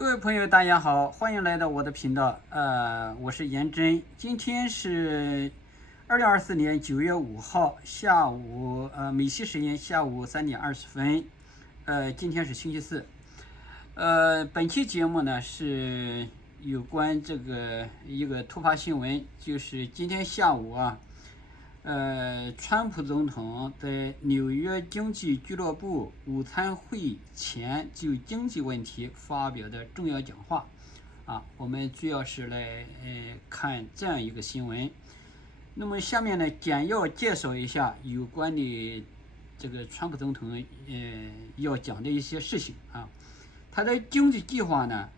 各位朋友，大家好，欢迎来到我的频道。我是严真。今天是2024年9月5号下午，美西时间下午3点20分。今天是星期四。本期节目呢是有关这个一个突发新闻，就是今天下午川普总统在纽约经济俱乐部午餐会前就经济问题发表的重要讲话。我们主要是来看这样一个新闻。那么下面呢，简要介绍一下有关的这个川普总统要讲的一些事情啊。他的经济计划呢，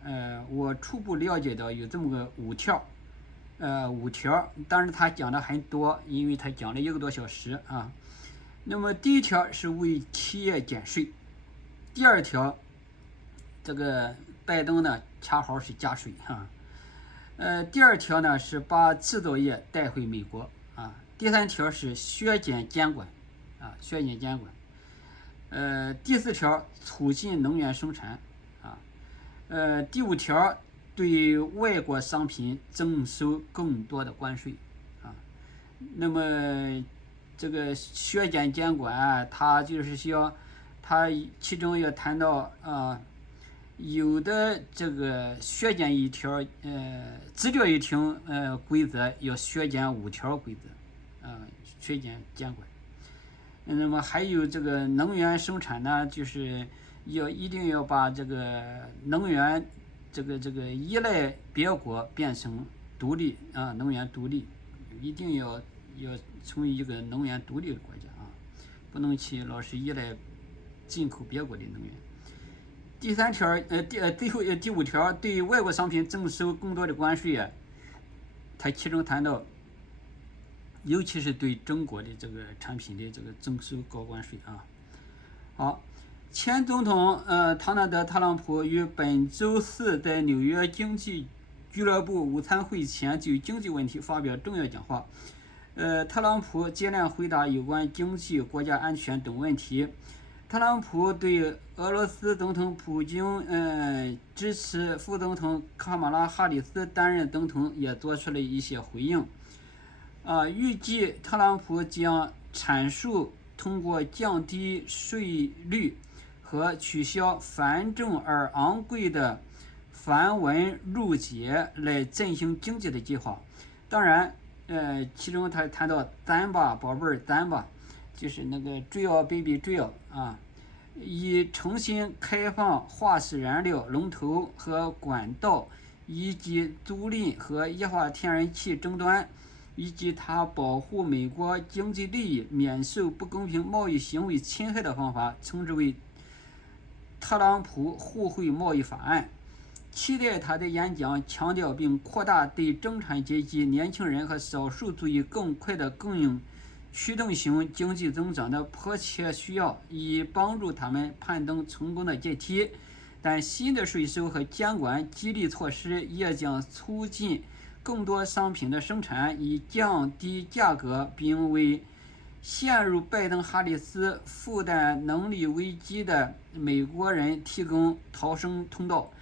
我初步了解到有这么个5条。当然他讲的很多，因为他讲了1个多小时啊。那么第1条是为企业减税，第2条，这个拜登呢恰好是加税第2条呢是把制造业带回美国第3条是削减监管第4条促进能源生产第5条对外国商品征收更多的关税那么这个削减监管它就是说，它其中要谈到有的这个削减1条只掉1条规则要削减5条规则削减监管。那么还有这个能源生产呢，就是一定要把这个能源这个依赖别国变成独立能源独立，一定要成为一个能源独立的国家不能去老是依赖进口别国的能源。第3条第5条对外国商品征收更多的关税它其中谈到，尤其是对中国的这个产品的这个征收高关税好。前总统唐纳德·特朗普于本周四在纽约经济俱乐部午餐会前就经济问题发表重要讲话。特朗普接连回答有关经济、国家安全等问题。特朗普对俄罗斯总统普京支持副总统卡马拉·哈里斯担任总统也做出了一些回应。预计特朗普将阐述通过降低税率和取消繁重而昂贵的繁文缛节来振兴经济的计划。当然，其中他谈到咱吧，宝贝儿，咱吧，就是那个drill baby drill以重新开放化石燃料龙头和管道以及租赁和液化天然气终端，以及他保护美国经济利益免受不公平贸易行为侵害的方法，称之为特朗普互惠贸易法案。期待他的演讲强调并扩大对中产阶级、年轻人和少数族裔更快的供应驱动型经济增长的迫切需要，以帮助他们攀登成功的阶梯。但新的税收和监管激励措施也将促进更多商品的生产，以降低价格并为陷入拜登-哈里斯负担能力危机的美国人提供逃生通道。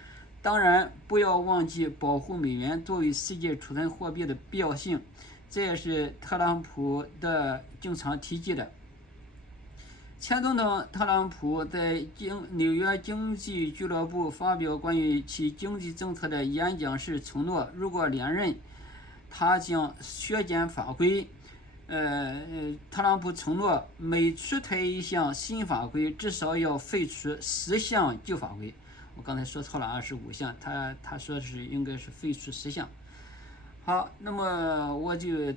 当然，不要忘记保护美元作为世界储备货币的必要性，这也是特朗普的经常提及的。前总统特朗普在纽约经济俱乐部发表关于其经济政策的演讲时承诺，如果连任，他将削减法规。特朗普承诺每出台一项新法规，至少要废除10项旧法规。我刚才说错了是5项，他说是应该是废除10项。好，那么我就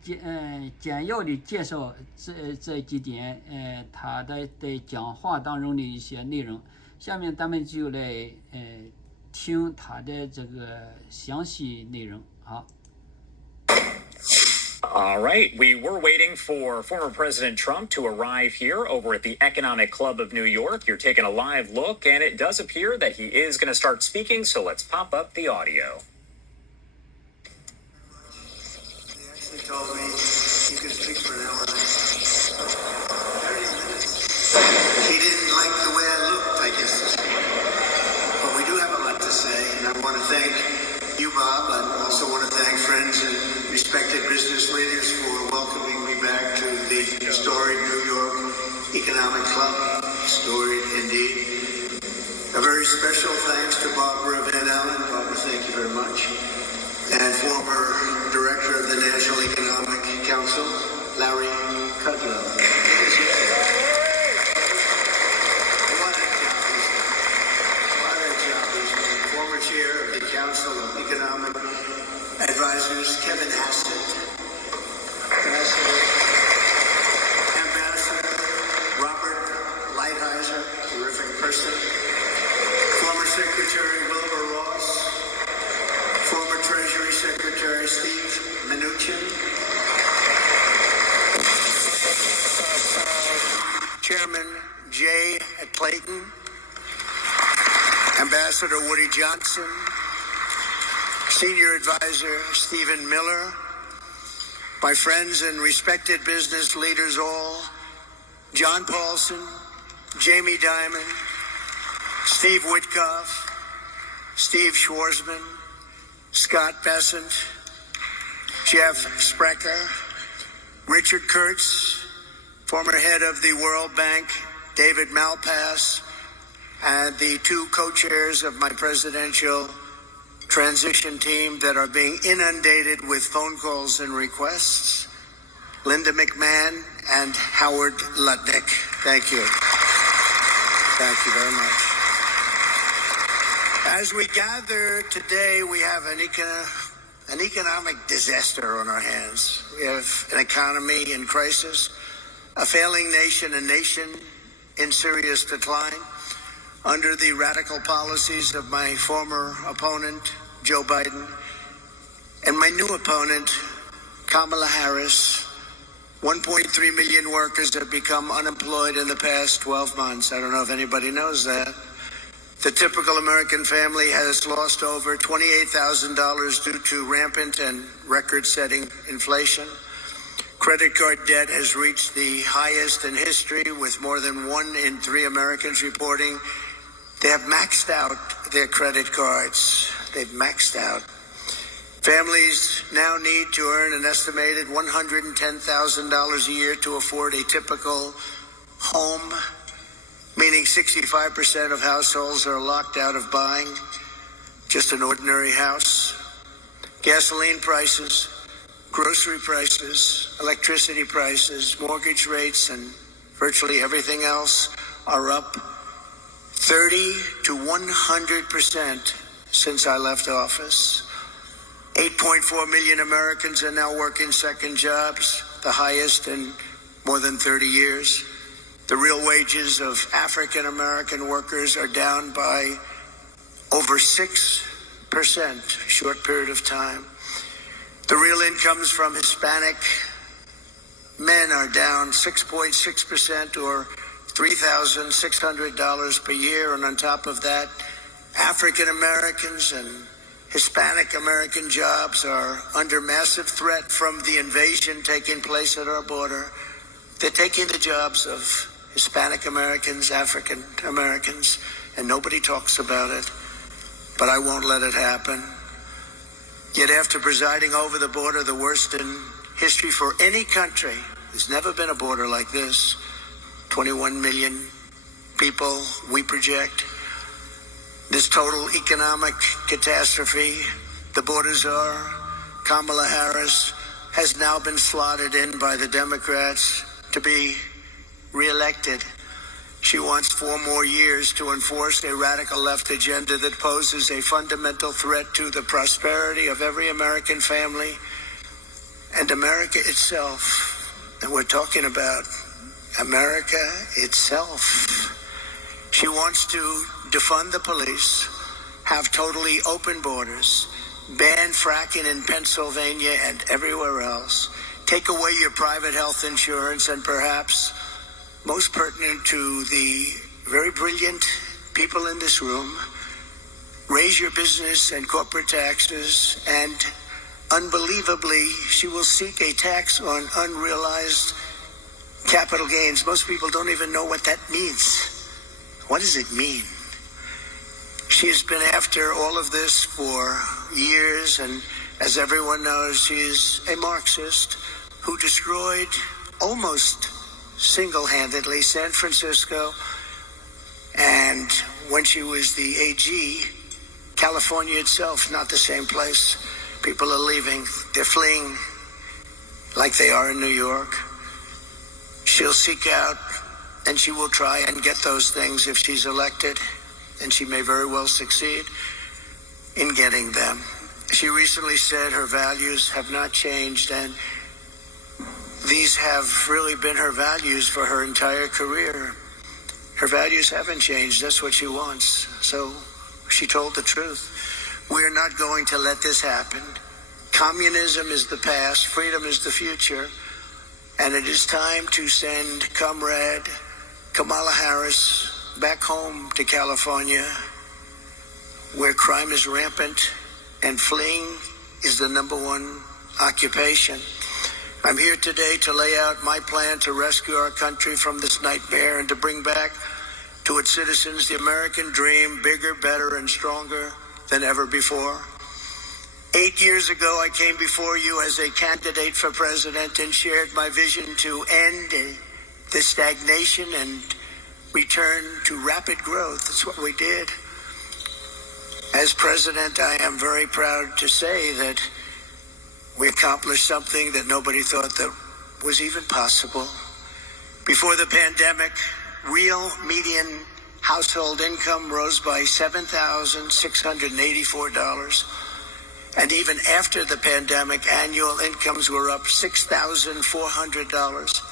简要的介绍这几点他的讲话当中的一些内容。下面咱们就来听他的这个详细内容。好。All right, we were waiting for former President Trump to arrive here over at the Economic Club of New York. You're taking a live look, and it does appear that he is going to start speaking, so let's pop up the audio. He actually told me you could speak for an hour and a half. 30 minutes. He didn't like the way I looked, I guess. But we do have a lot to I want to thank you, Bob. I also want to thank friends and respected business leaders for welcoming me back to the storied New York Economic Club. Storied indeed. A very special thanks to Barbara Van Allen. Barbara, thank you very much. And former Director of the National Economic Council, Larry Kudlow. Former Chair of the Council of Economic Advisors, Kevin Hassett. Ambassador Robert Lighthizer, terrific person. Former Secretary Wilbur Ross. Former Treasury Secretary Steve Mnuchin. Chairman Jay Clayton. Ambassador Woody Johnson. Senior Advisor Stephen Miller. My friends and respected business leaders all. John Paulson, Jamie Dimon, Steve Witkoff, Steve Schwarzman, Scott Bessent, Jeff Sprecher, Richard Kurtz, former head of the World Bank, David Malpass, and the two co-chairs of my presidential transition team that are being inundated with phone calls and requests, Linda McMahon and Howard Lutnick. Thank you. Thank you very much. As we gather today, we have an economic disaster on our hands. We have an economy in crisis, a failing nation, a nation in serious decline under the radical policies of my former opponent, Joe Biden, and my new opponent, Kamala Harris. 1.3 million workers have become unemployed in the past 12 months. I don't know if anybody knows that. The typical American family has lost over $28,000 due to rampant and record-setting inflation. Credit card debt has reached the highest in history, with more than 1 in 3 Americans reporting they have maxed out their credit cards. They've maxed out. Families now need to earn an estimated $110,000 a year to afford a typical home, meaning 65% of households are locked out of buying just an ordinary house. Gasoline prices, grocery prices, electricity prices, mortgage rates, and virtually everything else are up 30 to 100% since I left office. 8.4 million Americans are now working second jobs, the highest in more than 30 years. The real wages of African American workers are down by over 6%, short period of time. The real incomes from Hispanic men are down 6.6%, or $3,600 per year. And on top of that, African Americans and Hispanic American jobs are under massive threat from the invasion taking place at our border. They're taking the jobs of Hispanic Americans, African Americans, and nobody talks about it. But I won't let it happen. Yet after presiding over the border, the worst in history for any country, there's never been a border like this. 21 million people, we project. This total economic catastrophe, the border czar, Kamala Harris, has now been slotted in by the Democrats to be reelected. She wants 4 more years to enforce a radical left agenda that poses a fundamental threat to the prosperity of every American family and America itself. And we're talking about America itself. She wants to defund the police, have totally open borders, ban fracking in Pennsylvania and everywhere else, take away your private health insurance, and perhaps most pertinent to the very brilliant people in this room, raise your business and corporate taxes, and unbelievably, she will seek a tax on unrealized capital gains. Most people don't even know what that means. What does it mean? She's been after all of this for years, and as everyone knows, she's a Marxist who destroyed almost single-handedly San Francisco, and when she was the AG, California itself, not the same place. People are leaving. They're fleeing like they are in New York. She'll seek out and she will try and get those things if she's elected, and she may very well succeed in getting them. She recently said her values have not changed, and these have really been her values for her entire career. Her values haven't changed. That's what she wants. So she told the truth. We're not going to let this happen. Communism is the past. Freedom is the future. And it is time to send Comrade Kamala Harris back home to California, where crime is rampant and fleeing is the #1 occupation. I'm here today to lay out my plan to rescue our country from this nightmare and to bring back to its citizens the American dream, bigger, better, and stronger than ever before. 8 years ago, I came before you as a candidate for president and shared my vision to end the stagnation and return to rapid growth. That's what we did. As president, I am very proud to say that we accomplished something that nobody thought that was even possible. Before the pandemic, real median household income rose by $7,684. And even after the pandemic, annual incomes were up $6,400.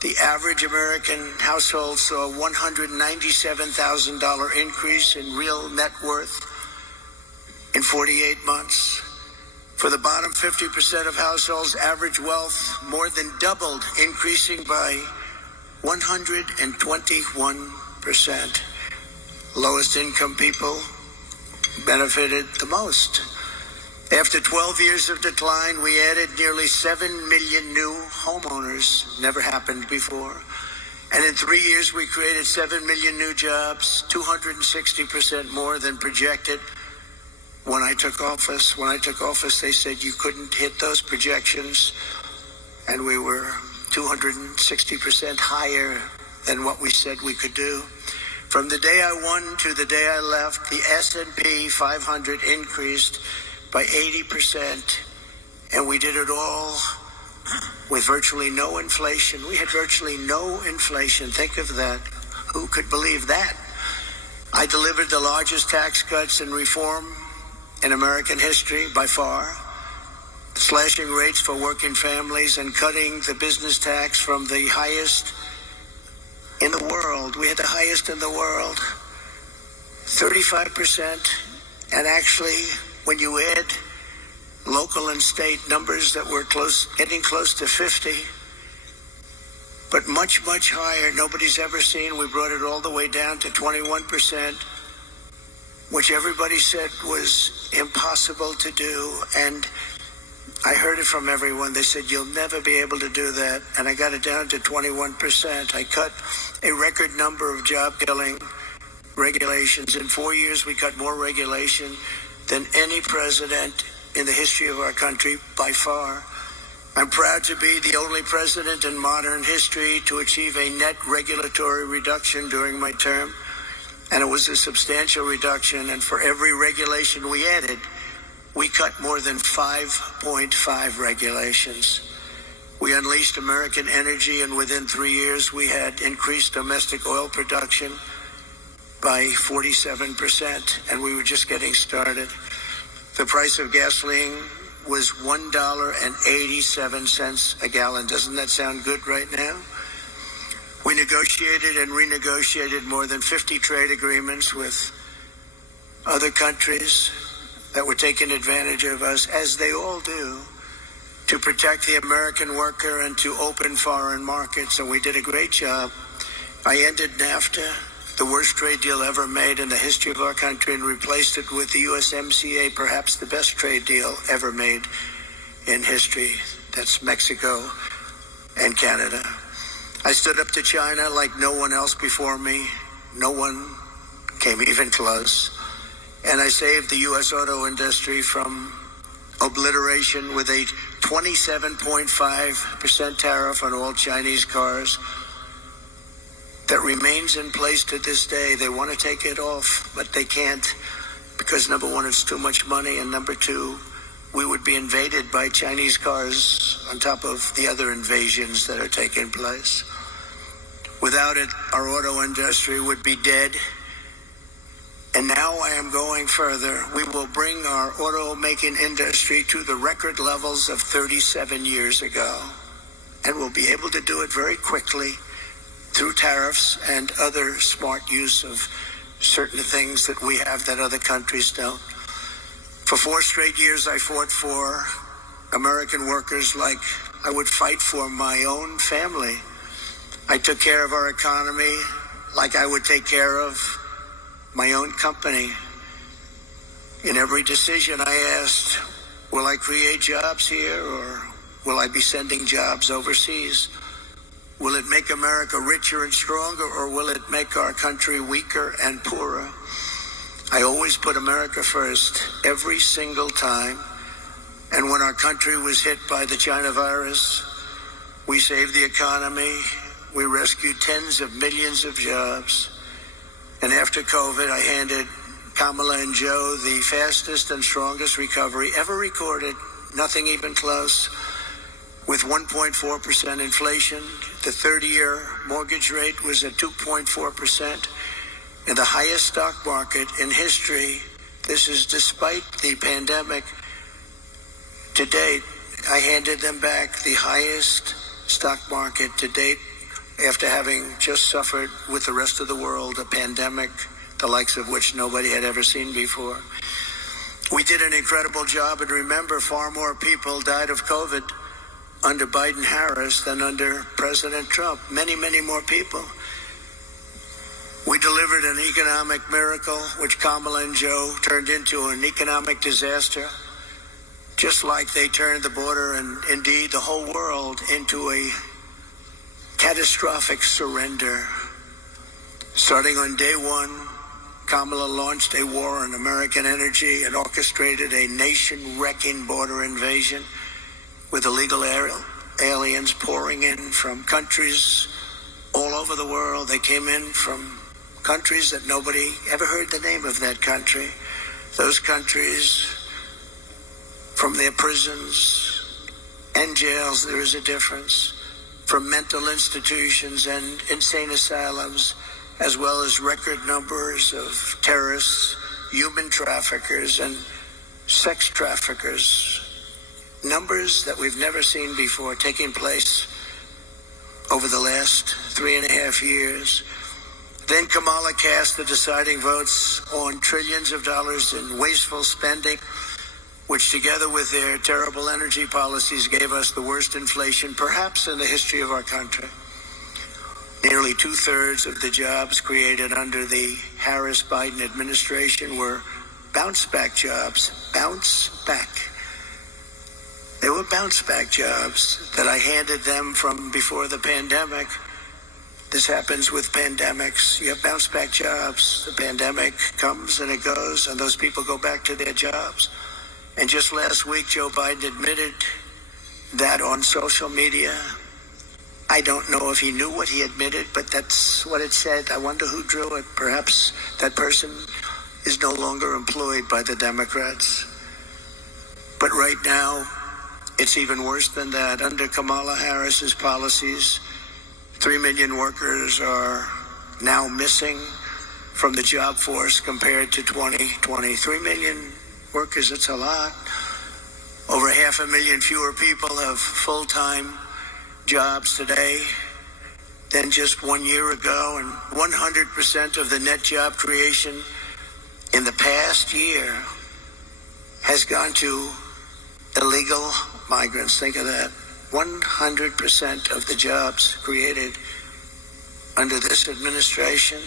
The average American household saw a $197,000 increase in real net worth in 48 months. For the bottom 50% of households, average wealth more than doubled, increasing by 121%. Lowest income people benefited the most. After 12 years of decline, we added nearly 7 million new homeowners. Never happened before. And in 3 years, we created 7 million new jobs, 260% more than projected. When I took office, they said you couldn't hit those projections, and we were 260% higher than what we said we could do. From the day I won to the day I left, the S&P 500 increased by 80%, and we did it all with virtually no inflation. We had virtually no inflation. Think of that. Who could believe that? I delivered the largest tax cuts and reform in American history by far, slashing rates for working families and cutting the business tax from the highest in the world. We had the highest in the world, 35%, and actually, when you add local and state numbers that were getting close to 50, but much, much higher, nobody's ever seen. We brought it all the way down to 21%, which everybody said was impossible to do. And I heard it from everyone. They said, you'll never be able to do that. And I got it down to 21%. I cut a record number of job-killing regulations. In 4 years, we cut more regulation than any president in the history of our country by far. I'm proud to be the only president in modern history to achieve a net regulatory reduction during my term. And it was a substantial reduction. And for every regulation we added, we cut more than 5.5 regulations. We unleashed American energy, and within 3 years, we had increased domestic oil production by 47%, and we were just getting started. The price of gasoline was $1.87 a gallon. Doesn't that sound good right now? We negotiated and renegotiated more than 50 trade agreements with other countries that were taking advantage of us, as they all do, to protect the American worker and to open foreign markets, and we did a great job. I ended NAFTA, the worst trade deal ever made in the history of our country, and replaced it with the USMCA, perhaps the best trade deal ever made in history. That's Mexico and Canada. I stood up to China like no one else before me. No one came even close. and I saved the U.S. auto industry from obliteration with a 27.5% tariff on all Chinese cars that remains in place to this day. They want to take it off, but they can't because, number one, it's too much money, and number two, we would be invaded by Chinese cars on top of the other invasions that are taking place. Without it, our auto industry would be dead. And now I am going further. We will bring our automaking industry to the record levels of 37 years ago. And we'll be able to do it very quickly through tariffs and other smart use of certain things that we have that other countries don't. For 4 straight years, I fought for American workers like I would fight for my own family. I took care of our economy like I would take care of my own company. In every decision I asked, will I create jobs here or will I be sending jobs overseas? Will it make America richer and stronger or will it make our country weaker and poorer? I always put America first every single time. And when our country was hit by the China virus, we saved the economy. We rescued tens of millions of jobs. And after COVID, I handed Kamala and Joe the fastest and strongest recovery ever recorded, nothing even close. With 1.4% inflation, the 30-year mortgage rate was at 2.4%, and the highest stock market in history. This is despite the pandemic. To date, I handed them back the highest stock market to date after having just suffered with the rest of the world a pandemic, the likes of which nobody had ever seen before. We did an incredible job, and remember, far more people died of COVID under Biden-Harris than under President Trump. Many, many more people. We delivered an economic miracle, which Kamala and Joe turned into an economic disaster, just like they turned the border and indeed the whole world into a catastrophic surrender. Starting on day one, Kamala launched a war on American energy and orchestrated a nation-wrecking border invasion with illegal aliens pouring in from countries all over the world. They came in from countries that nobody ever heard the name of that country. Those countries, from their prisons and jails, there is a difference. From mental institutions and insane asylums, as well as record numbers of terrorists, human traffickers, and sex traffickers. Numbers that we've never seen before taking place over the last 3.5 years. Then Kamala cast the deciding votes on trillions of dollars in wasteful spending, which together with their terrible energy policies gave us the worst inflation perhaps in the history of our country. Nearly 2/3 of the jobs created under the Harris-Biden administration were bounce-back jobs. Bounce back. They were bounce-back jobs that I handed them from before the pandemic. This happens with pandemics. You have bounce-back jobs. The pandemic comes and it goes, and those people go back to their jobs. And just last week, Joe Biden admitted that on social media. I don't know if he knew what he admitted, but that's what it said. I wonder who drew it. Perhaps that person is no longer employed by the Democrats. But right now, it's even worse than that. Under Kamala Harris's policies, 3 million workers are now missing from the job force compared to 2020. 3 million workers, it's a lot. Over 500,000 fewer people have full-time jobs today than just 1 year ago, and 100% of the net job creation in the past year has gone to illegal migrants. Think of that. 100% of the jobs created under this administration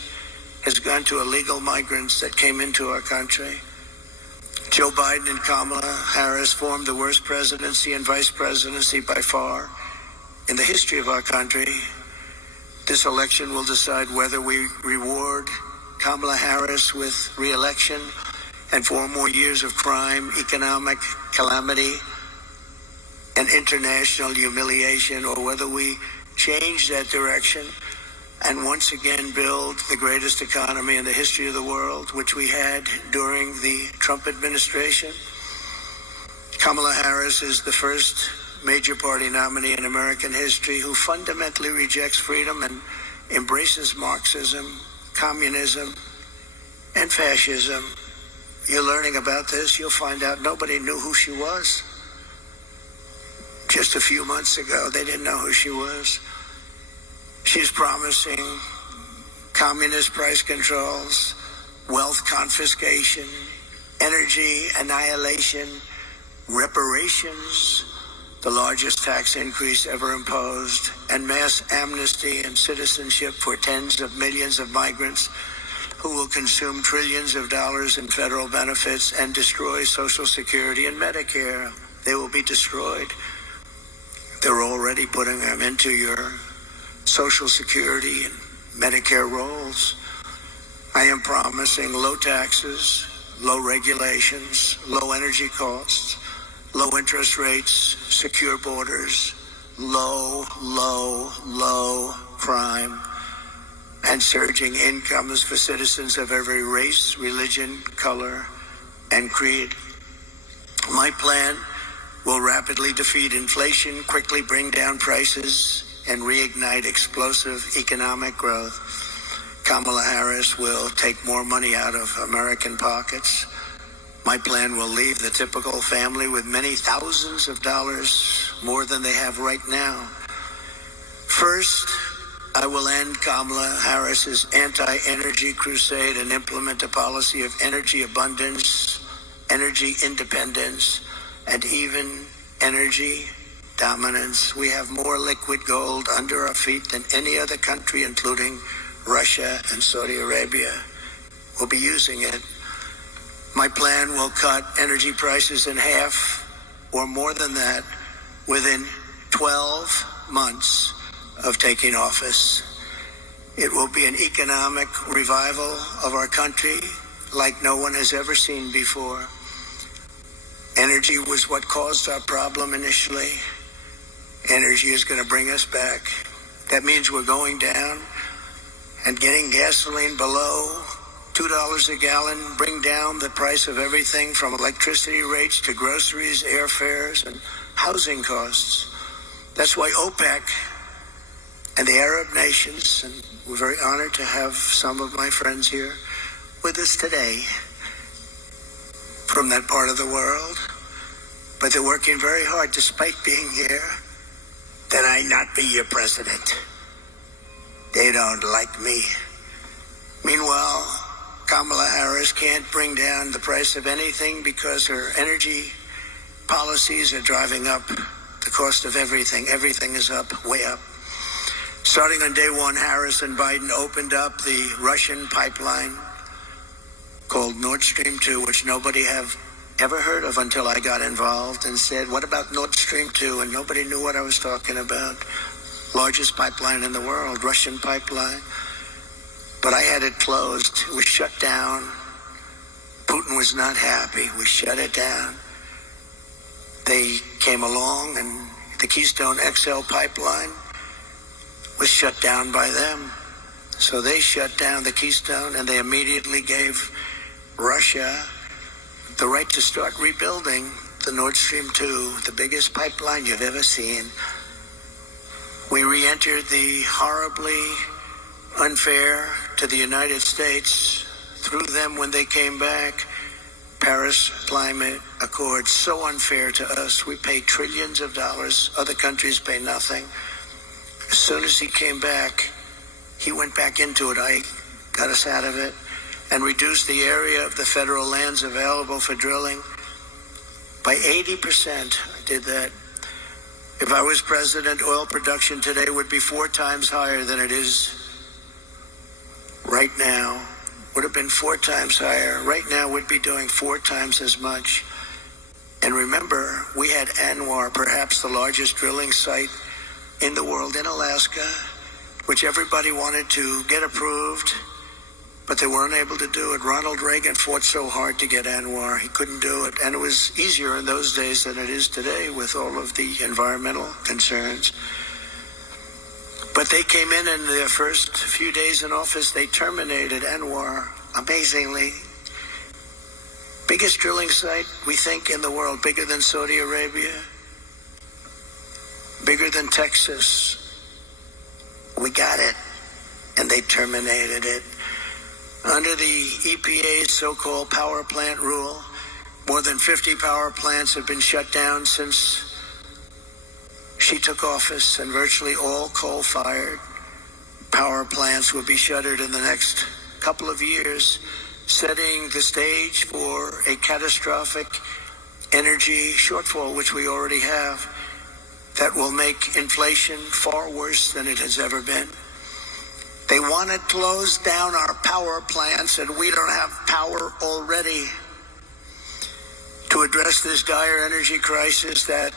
has gone to illegal migrants that came into our country. Joe Biden and Kamala Harris formed the worst presidency and vice presidency by far in the history of our country. This election will decide whether we reward Kamala Harris with re-election and 4 more years of crime, economic calamity, and international humiliation, or whether we change that direction and once again build the greatest economy in the history of the world, which we had during the Trump administration. Kamala Harris is the first major party nominee in American history who fundamentally rejects freedom and embraces Marxism, communism, and fascism. You're learning about this, you'll find out nobody knew who she was. Just a few months ago, they didn't know who she was. She's promising communist price controls, wealth confiscation, energy annihilation, reparations, the largest tax increase ever imposed, and mass amnesty and citizenship for tens of millions of migrants who will consume trillions of dollars in federal benefits and destroy Social Security and Medicare. They will be destroyed. They're already putting them into your Social Security and Medicare rolls. I am promising low taxes, low regulations, low energy costs, low interest rates, secure borders, low crime, and surging incomes for citizens of every race, religion, color, and creed. My plan will rapidly defeat inflation, quickly bring down prices, and reignite explosive economic growth. Kamala Harris will take more money out of American pockets. My plan will leave the typical family with many thousands of dollars more than they have right now. First, I will end Kamala Harris's anti-energy crusade and implement a policy of energy abundance, energy independence, and even energy dominance. We have more liquid gold under our feet than any other country, including Russia and Saudi Arabia. We'll be using it. My plan will cut energy prices in half or more than that within 12 months of taking office. It will be an economic revival of our country like no one has ever seen before. Energy was what caused our problem initially. Energy is going to bring us back. That means we're going down and getting gasoline below $2 a gallon, bring down the price of everything from electricity rates to groceries, airfares, and housing costs. That's why OPEC and the Arab nations, and we're very honored to have some of my friends here with us today from that part of the world, but they're working very hard despite being here, that I not be your president. They don't like me. Meanwhile, Kamala Harris can't bring down the price of anything because her energy policies are driving up the cost of everything. Everything is up, way up. Starting on day one, Harris and Biden opened up the Russian pipeline called Nord Stream 2, which nobody have ever heard of until I got involved and said, what about Nord Stream 2? And nobody knew what I was talking about. Largest pipeline in the world, Russian pipeline. But I had it closed. It was shut down. Putin was not happy. We shut it down. They came along and the Keystone XL pipeline was shut down by them. So they shut down the Keystone and they immediately gave Russia the right to start rebuilding the Nord Stream 2, the biggest pipeline you've ever seen. We re-entered the horribly unfair to the United States through them when they came back. Paris Climate Accord, so unfair to us. We pay trillions of dollars. Other countries pay nothing. As soon as he came back, he went back into it. I got us out of it and reduced the area of the federal lands available for drilling by 80%. I did that. If I was president, oil production today would be 4 times higher than it is right now. Would have been 4 times higher. Right now we'd be doing 4 times as much. And remember, we had ANWR, perhaps the largest drilling site in the world in Alaska, which everybody wanted to get approved but they weren't able to do it. Ronald Reagan fought so hard to get ANWR. He couldn't do it. And it was easier in those days than it is today with all of the environmental concerns. But they came in their first few days in office, they terminated ANWR, amazingly. Biggest drilling site, we think, in the world, bigger than Saudi Arabia, bigger than Texas. We got it, and they terminated it. Under the EPA's so-called power plant rule, more than 50 power plants have been shut down since she took office, and virtually all coal-fired power plants will be shuttered in the next couple of years, setting the stage for a catastrophic energy shortfall, which we already have, that will make inflation far worse than it has ever been. They want to close down our power plants, and we don't have power already to address this dire energy crisis that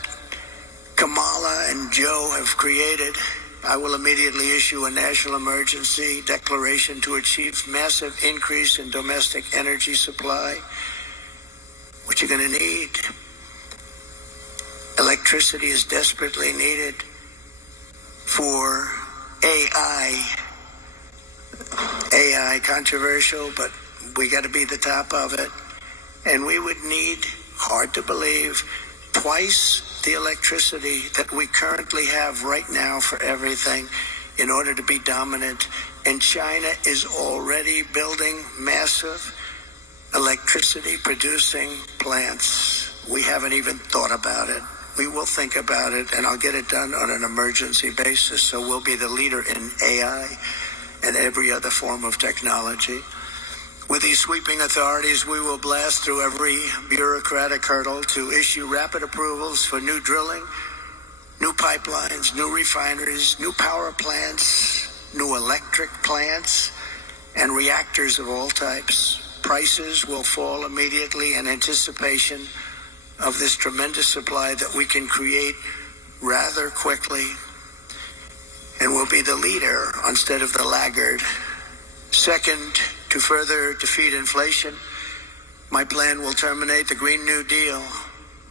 Kamala and Joe have created. I will immediately issue a national emergency declaration to achieve massive increase in domestic energy supply. What you're going to need. Electricity is desperately needed for AI. AI, controversial, but we got to be the top of it. And we would need, hard to believe, twice the electricity that we currently have right now for everything in order to be dominant. And China is already building massive electricity producing plants. We haven't even thought about it. We will think about it, and I'll get it done on an emergency basis. So we'll be the leader in AI and every other form of technology. With these sweeping authorities, we will blast through every bureaucratic hurdle to issue rapid approvals for new drilling, new pipelines, new refineries, new power plants, new electric plants, and reactors of all types. Prices will fall immediately in anticipation of this tremendous supply that we can create rather quickly, and we'll be the leader instead of the laggard. Second, to further defeat inflation, my plan will terminate the Green New Deal,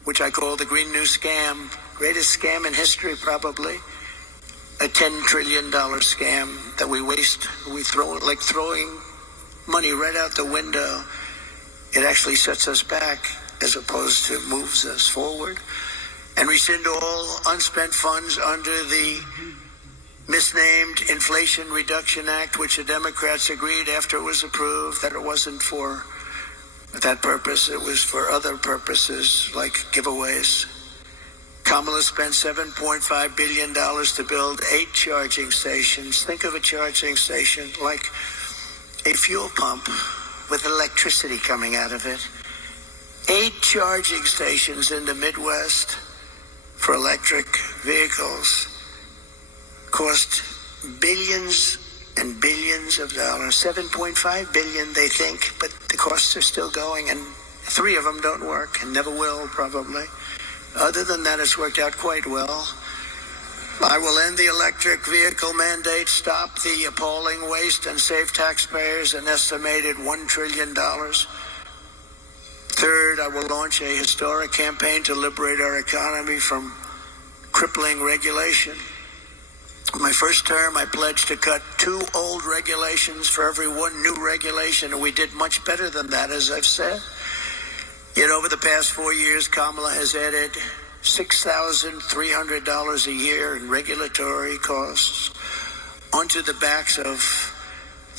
which I call the Green New Scam. Greatest scam in history, probably. A $10 trillion scam that we waste. We throw it like throwing money right out the window. It actually sets us back as opposed to moves us forward. And rescind all unspent funds under the misnamed Inflation Reduction Act, which the Democrats agreed after it was approved that it wasn't for that purpose. It was for other purposes like giveaways. Kamala spent $7.5 billion to build 8 charging stations. Think of a charging station like a fuel pump with electricity coming out of it. 8 charging stations in the Midwest for electric vehicles cost billions and billions of dollars. 7.5 billion, they think, but the costs are still going, and 3 of them don't work and never will, probably. Other than that, it's worked out quite well. I will end the electric vehicle mandate, stop the appalling waste, and save taxpayers an estimated $1 trillion. Third, I will launch a historic campaign to liberate our economy from crippling regulation. My first term, I pledged to cut 2 old regulations for every 1 new regulation, and we did much better than that, as I've said. Yet over the past 4 years, Kamala has added $6,300 a year in regulatory costs onto the backs of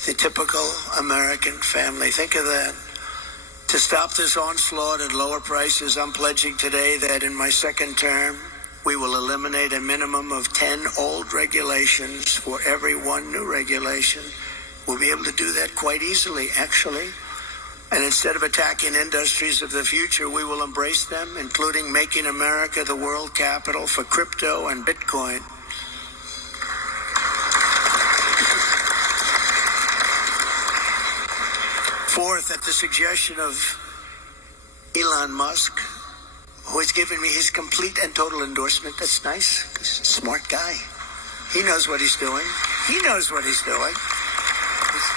the typical American family. Think of that. To stop this onslaught and lower prices, I'm pledging today that in my second term, we will eliminate a minimum of 10 old regulations for every 1 new regulation. We'll be able to do that quite easily, actually. And instead of attacking industries of the future, we will embrace them, including making America the world capital for crypto and Bitcoin. Fourth, at the suggestion of Elon Musk, who has given me his complete and total endorsement. That's nice. He's a smart guy. He knows what he's doing. He knows what he's doing.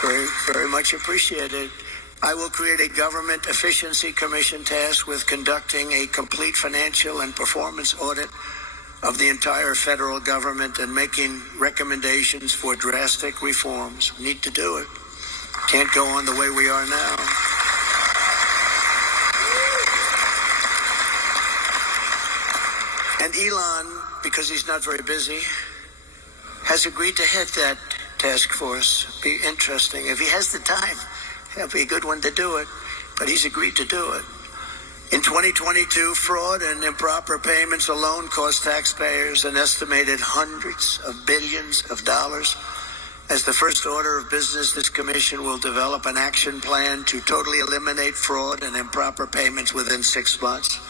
Very, very much appreciated. I will create a government efficiency commission tasked with conducting a complete financial and performance audit of the entire federal government and making recommendations for drastic reforms. We need to do it. Can't go on the way we are now. And Elon, because he's not very busy, has agreed to head that task force. Be interesting. If he has the time, it'll be a good one to do it, but he's agreed to do it. In 2022, fraud and improper payments alone cost taxpayers an estimated hundreds of billions of dollars. As the first order of business, this commission will develop an action plan to totally eliminate fraud and improper payments within 6 months.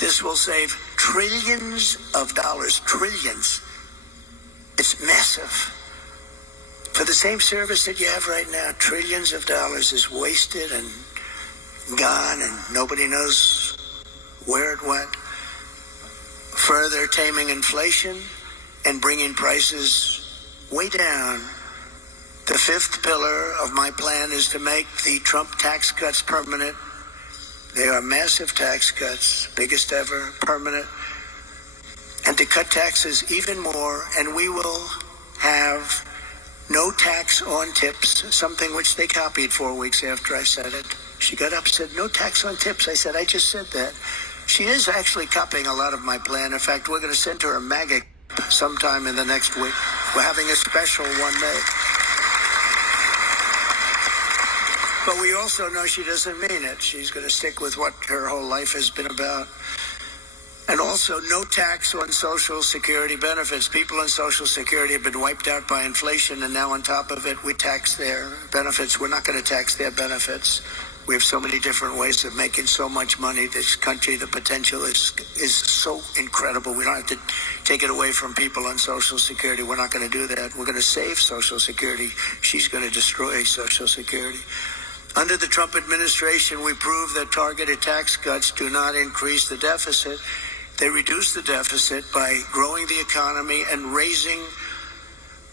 This will save trillions of dollars, trillions. It's massive. For the same service that you have right now, trillions of dollars is wasted and gone, and nobody knows where it went. Further taming inflation and bringing prices way down. The fifth pillar of my plan is to make the Trump tax cuts permanent. They are massive tax cuts, biggest ever, permanent. And to cut taxes even more, and we will have no tax on tips, something which they copied 4 weeks after I said it. She got up and said, no tax on tips. I said, I just said that. She is actually copying a lot of my plan. In fact, we're going to send her a MAGA sometime in the next week. We're having a special one made. But we also know she doesn't mean it. She's going to stick with what her whole life has been about. And also, no tax on Social Security benefits. People on Social Security have been wiped out by inflation, and now on top of it, we tax their benefits. We're not going to tax their benefits. We have so many different ways of making so much money. This country, the potential is so incredible. We don't have to take it away from people on Social Security. We're not going to do that. We're going to save Social Security. She's going to destroy Social Security. Under the Trump administration, we proved that targeted tax cuts do not increase the deficit. They reduce the deficit by growing the economy and raising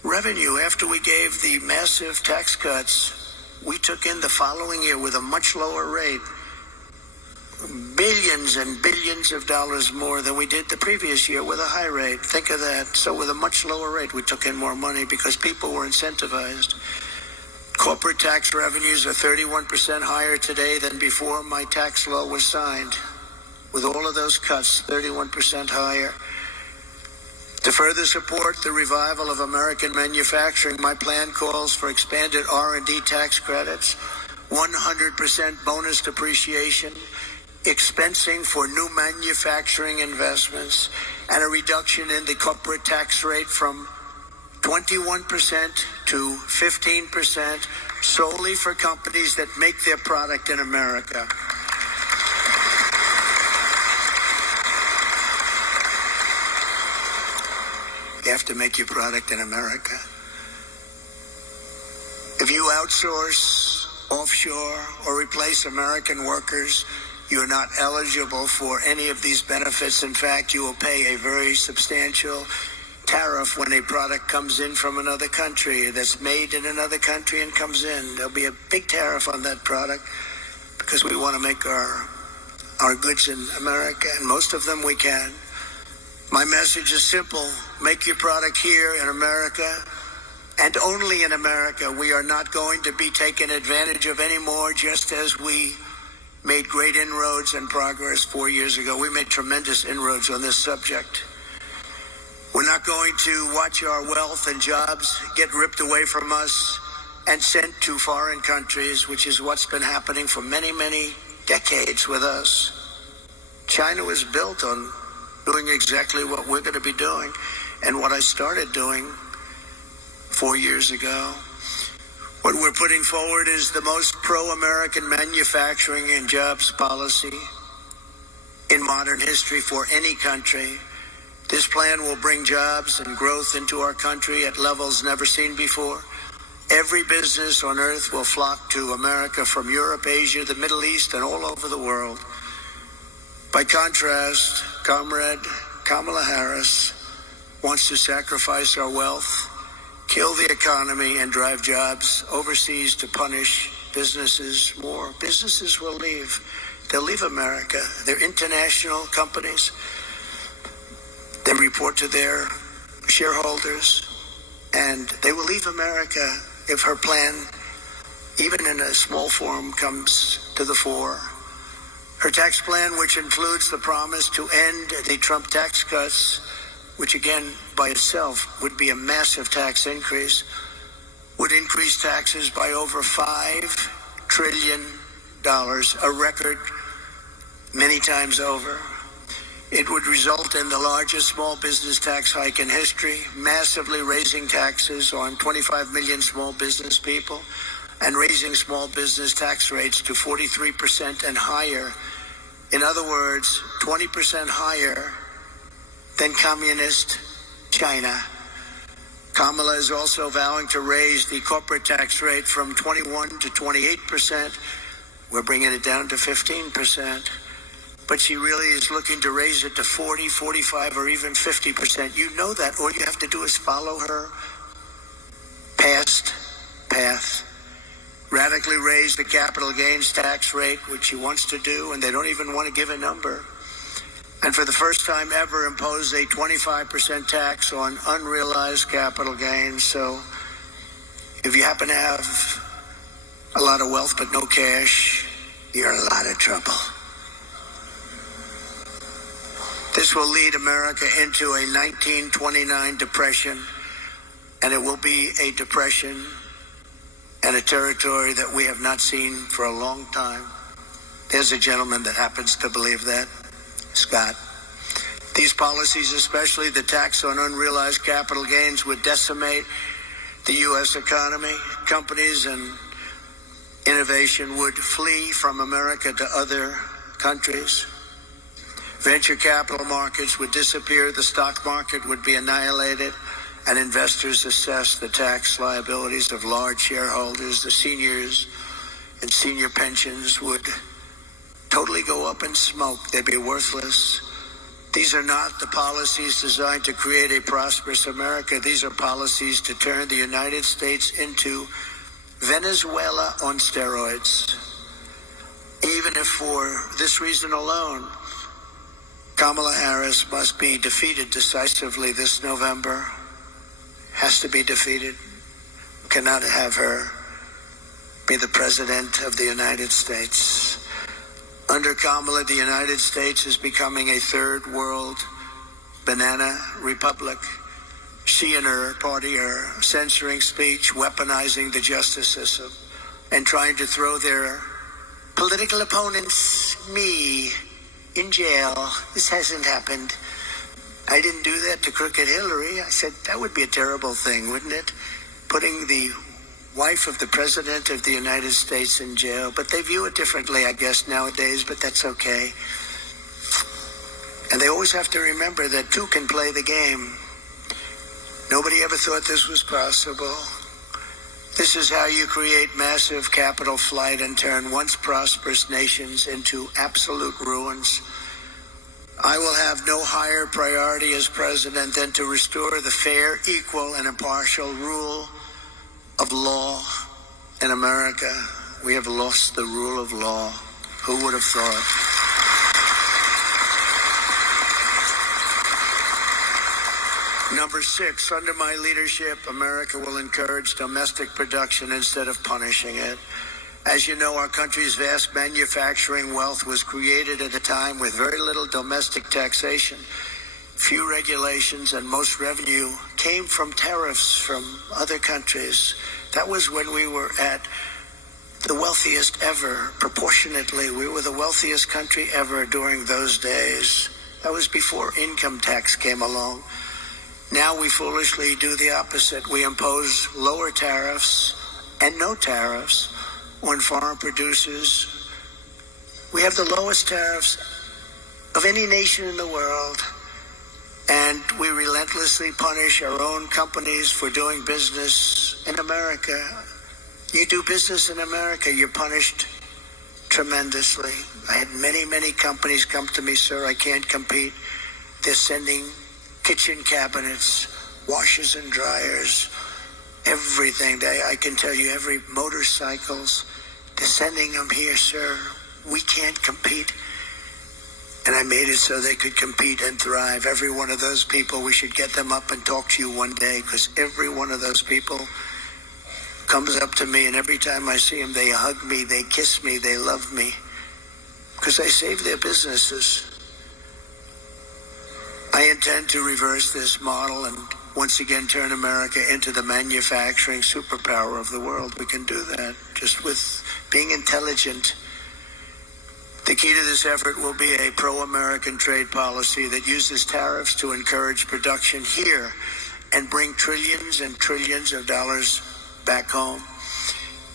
revenue. After we gave the massive tax cuts, we took in the following year with a much lower rate, billions and billions of dollars more than we did the previous year with a high rate. Think of that. So with a much lower rate, we took in more money because people were incentivized. Corporate tax revenues are 31% higher today than before my tax law was signed. With all of those cuts, 31% higher. To further support the revival of American manufacturing, my plan calls for expanded R&D tax credits, 100% bonus depreciation, expensing for new manufacturing investments, and a reduction in the corporate tax rate from 21% to 15% solely for companies that make their product in America. You have to make your product in America. If you outsource, offshore, or replace American workers, you're not eligible for any of these benefits. In fact, you will pay a very substantial tariff when a product comes in from another country that's made in another country and comes in. There'll be a big tariff on that product because we want to make our goods in America, and most of them we can. My message is simple. Make your product here in America, and only in America. We are not going to be taken advantage of anymore, just as we made great inroads and progress 4 years ago. We made tremendous inroads on this subject. We're not going to watch our wealth and jobs get ripped away from us and sent to foreign countries, which is what's been happening for many, many decades with us. China was built on doing exactly what we're going to be doing and what I started doing 4 years ago. What we're putting forward is the most pro-American manufacturing and jobs policy in modern history for any country. This plan will bring jobs and growth into our country at levels never seen before. Every business on earth will flock to America from Europe, Asia, the Middle East, and all over the world. By contrast, Comrade Kamala Harris wants to sacrifice our wealth, kill the economy and drive jobs overseas to punish businesses more. Businesses will leave. They'll leave America. They're international companies. They report to their shareholders, and they will leave America if her plan, even in a small form, comes to the fore. Her tax plan, which includes the promise to end the Trump tax cuts, which again by itself would be a massive tax increase, would increase taxes by over $5 trillion, a record many times over. It would result in the largest small business tax hike in history, massively raising taxes on 25 million small business people and raising small business tax rates to 43% and higher. In other words, 20% higher than communist China. Kamala is also vowing to raise the corporate tax rate from 21 to 28%. We're bringing it down to 15%. But she really is looking to raise it to 40, 45, or even 50%. You know that. All you have to do is follow her past path. Radically raise the capital gains tax rate, which she wants to do, and they don't even want to give a number. And for the first time ever, impose a 25% tax on unrealized capital gains. So if you happen to have a lot of wealth but no cash, you're in a lot of trouble. This will lead America into a 1929 depression, and it will be a depression and a territory that we have not seen for a long time. There's a gentleman that happens to believe that, Scott. These policies, especially the tax on unrealized capital gains, would decimate the U.S. economy. Companies and innovation would flee from America to other countries. Venture capital markets would disappear, the stock market would be annihilated, and investors assess the tax liabilities of large shareholders. The seniors and senior pensions would totally go up in smoke. They'd be worthless. These are not the policies designed to create a prosperous America. These are policies to turn the United States into Venezuela on steroids. Even if for this reason alone, Kamala Harris must be defeated decisively this November. Has to be defeated. Cannot have her be the President of the United States. Under Kamala, the United States is becoming a third world banana republic. She and her party are censoring speech, weaponizing the justice system, and trying to throw their political opponents, me, in jail. This hasn't happened. I didn't do that to Crooked Hillary. I said that would be a terrible thing, wouldn't it? Putting the wife of the President of the United States in jail. But they view it differently, I guess, nowadays, but that's okay. And they always have to remember that two can play the game. Nobody ever thought this was possible. This is how you create massive capital flight and turn once prosperous nations into absolute ruins. I will have no higher priority as president than to restore the fair, equal, and impartial rule of law in America. We have lost the rule of law. Who would have thought? Number 6, under my leadership, America will encourage domestic production instead of punishing it. As you know, our country's vast manufacturing wealth was created at a time with very little domestic taxation, few regulations, and most revenue came from tariffs from other countries. That was when we were at the wealthiest ever. Proportionately, we were the wealthiest country ever during those days. That was before income tax came along. Now we foolishly do the opposite. We impose lower tariffs and no tariffs on foreign producers. We have the lowest tariffs of any nation in the world, and we relentlessly punish our own companies for doing business in America. You do business in America, you're punished tremendously. I had many companies come to me, sir, I can't compete. They're sending kitchen cabinets, washers and dryers, everything. I can tell you every motorcycles, they're sending them here, sir. We can't compete. And I made it so they could compete and thrive. Every one of those people, we should get them up and talk to you one day, because every one of those people comes up to me, and every time I see them, they hug me, they kiss me, they love me, because I saved their businesses. I intend to reverse this model and once again turn America into the manufacturing superpower of the world. We can do that just with being intelligent. The key to this effort will be a pro-American trade policy that uses tariffs to encourage production here and bring trillions and trillions of dollars back home.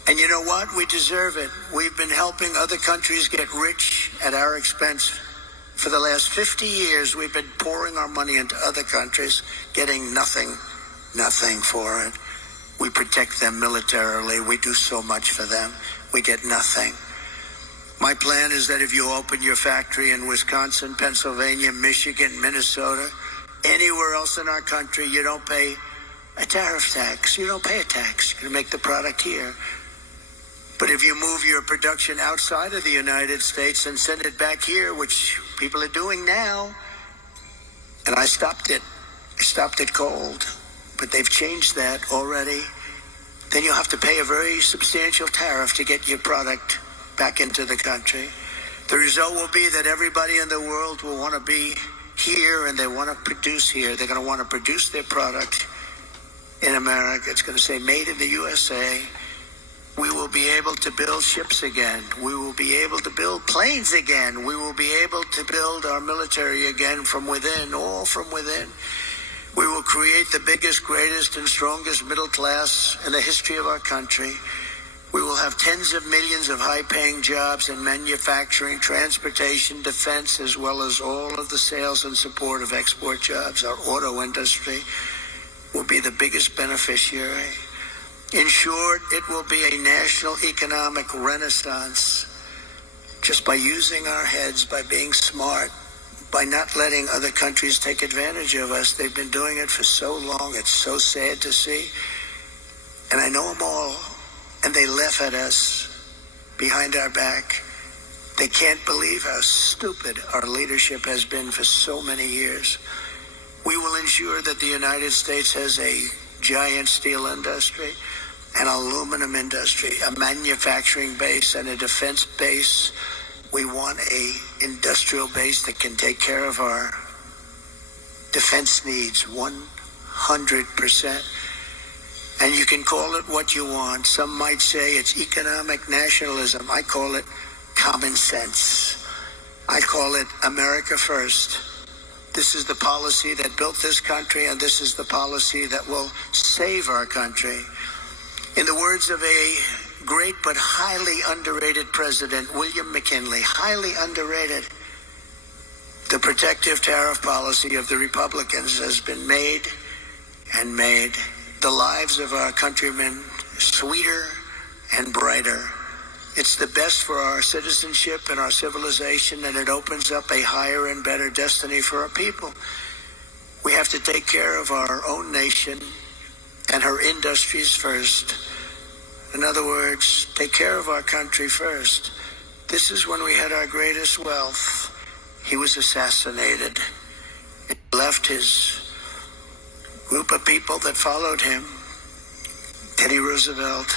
And you know what? We deserve it. We've been helping other countries get rich at our expense. For the last 50 years, we've been pouring our money into other countries, getting nothing for it. We protect them militarily. We do so much for them. We get nothing. My plan is that if you open your factory in Wisconsin, Pennsylvania, Michigan, Minnesota, anywhere else in our country, you don't pay a tariff tax. You don't pay a tax. You're going to make the product here. But if you move your production outside of the United States and send it back here, which people are doing now, and I stopped it cold, but they've changed that already, then you'll have to pay a very substantial tariff to get your product back into the country. The result will be that everybody in the world will want to be here, and they want to produce here. They're going to want to produce their product in America. It's going to say made in the USA. We will be able to build ships again. We will be able to build planes again. We will be able to build our military again from within, all from within. We will create the biggest, greatest, and strongest middle class in the history of our country. We will have tens of millions of high-paying jobs in manufacturing, transportation, defense, as well as all of the sales and support of export jobs. Our auto industry will be the biggest beneficiary. In short, it will be a national economic renaissance just by using our heads, by being smart, by not letting other countries take advantage of us. They've been doing it for so long. It's so sad to see. And I know them all. And they laugh at us behind our back. They can't believe how stupid our leadership has been for so many years. We will ensure that the United States has a giant steel industry, an aluminum industry, a manufacturing base, and a defense base. We want a industrial base that can take care of our defense needs 100%. And you can call it what you want. Some might say it's economic nationalism. I call it common sense. I call it America first. This is the policy that built this country, and this is the policy that will save our country. In the words of a great but highly underrated president, William McKinley, highly underrated, the protective tariff policy of the Republicans has been made and made the lives of our countrymen sweeter and brighter. It's the best for our citizenship and our civilization, and it opens up a higher and better destiny for our people. We have to take care of our own nation and her industries first. In other words, take care of our country first. This is when we had our greatest wealth. He was assassinated. He left his group of people that followed him. Teddy Roosevelt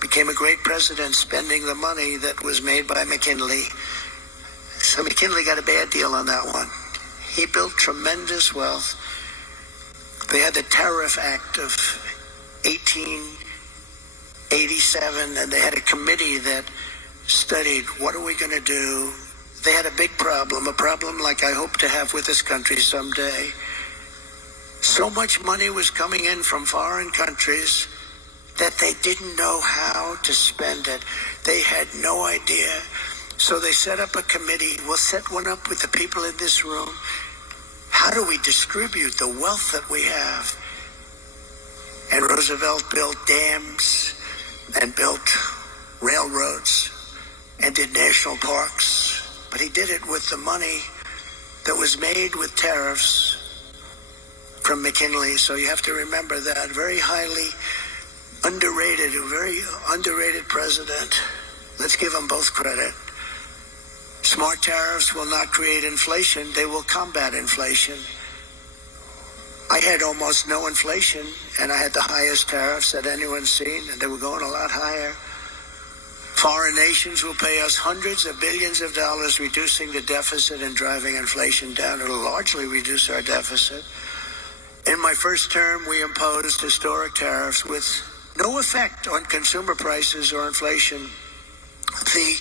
became a great president, spending the money that was made by McKinley. So McKinley got a bad deal on that one. He built tremendous wealth. They had the Tariff Act of 1887, and they had a committee that studied, what are we going to do? They had a big problem, a problem like I hope to have with this country someday. So much money was coming in from foreign countries that they didn't know how to spend it. They had no idea. So they set up a committee. We'll set one up with the people in this room. How do we distribute the wealth that we have? And Roosevelt built dams and built railroads and did national parks. But he did it with the money that was made with tariffs from McKinley. So you have to remember that. Very highly underrated, a very underrated president. Let's give them both credit. Smart tariffs will not create inflation. They will combat inflation. I had almost no inflation, and I had the highest tariffs that anyone's seen, and they were going a lot higher. Foreign nations will pay us hundreds of billions of dollars, reducing the deficit and driving inflation down. It'll largely reduce our deficit. In my first term, we imposed historic tariffs with no effect on consumer prices or inflation. The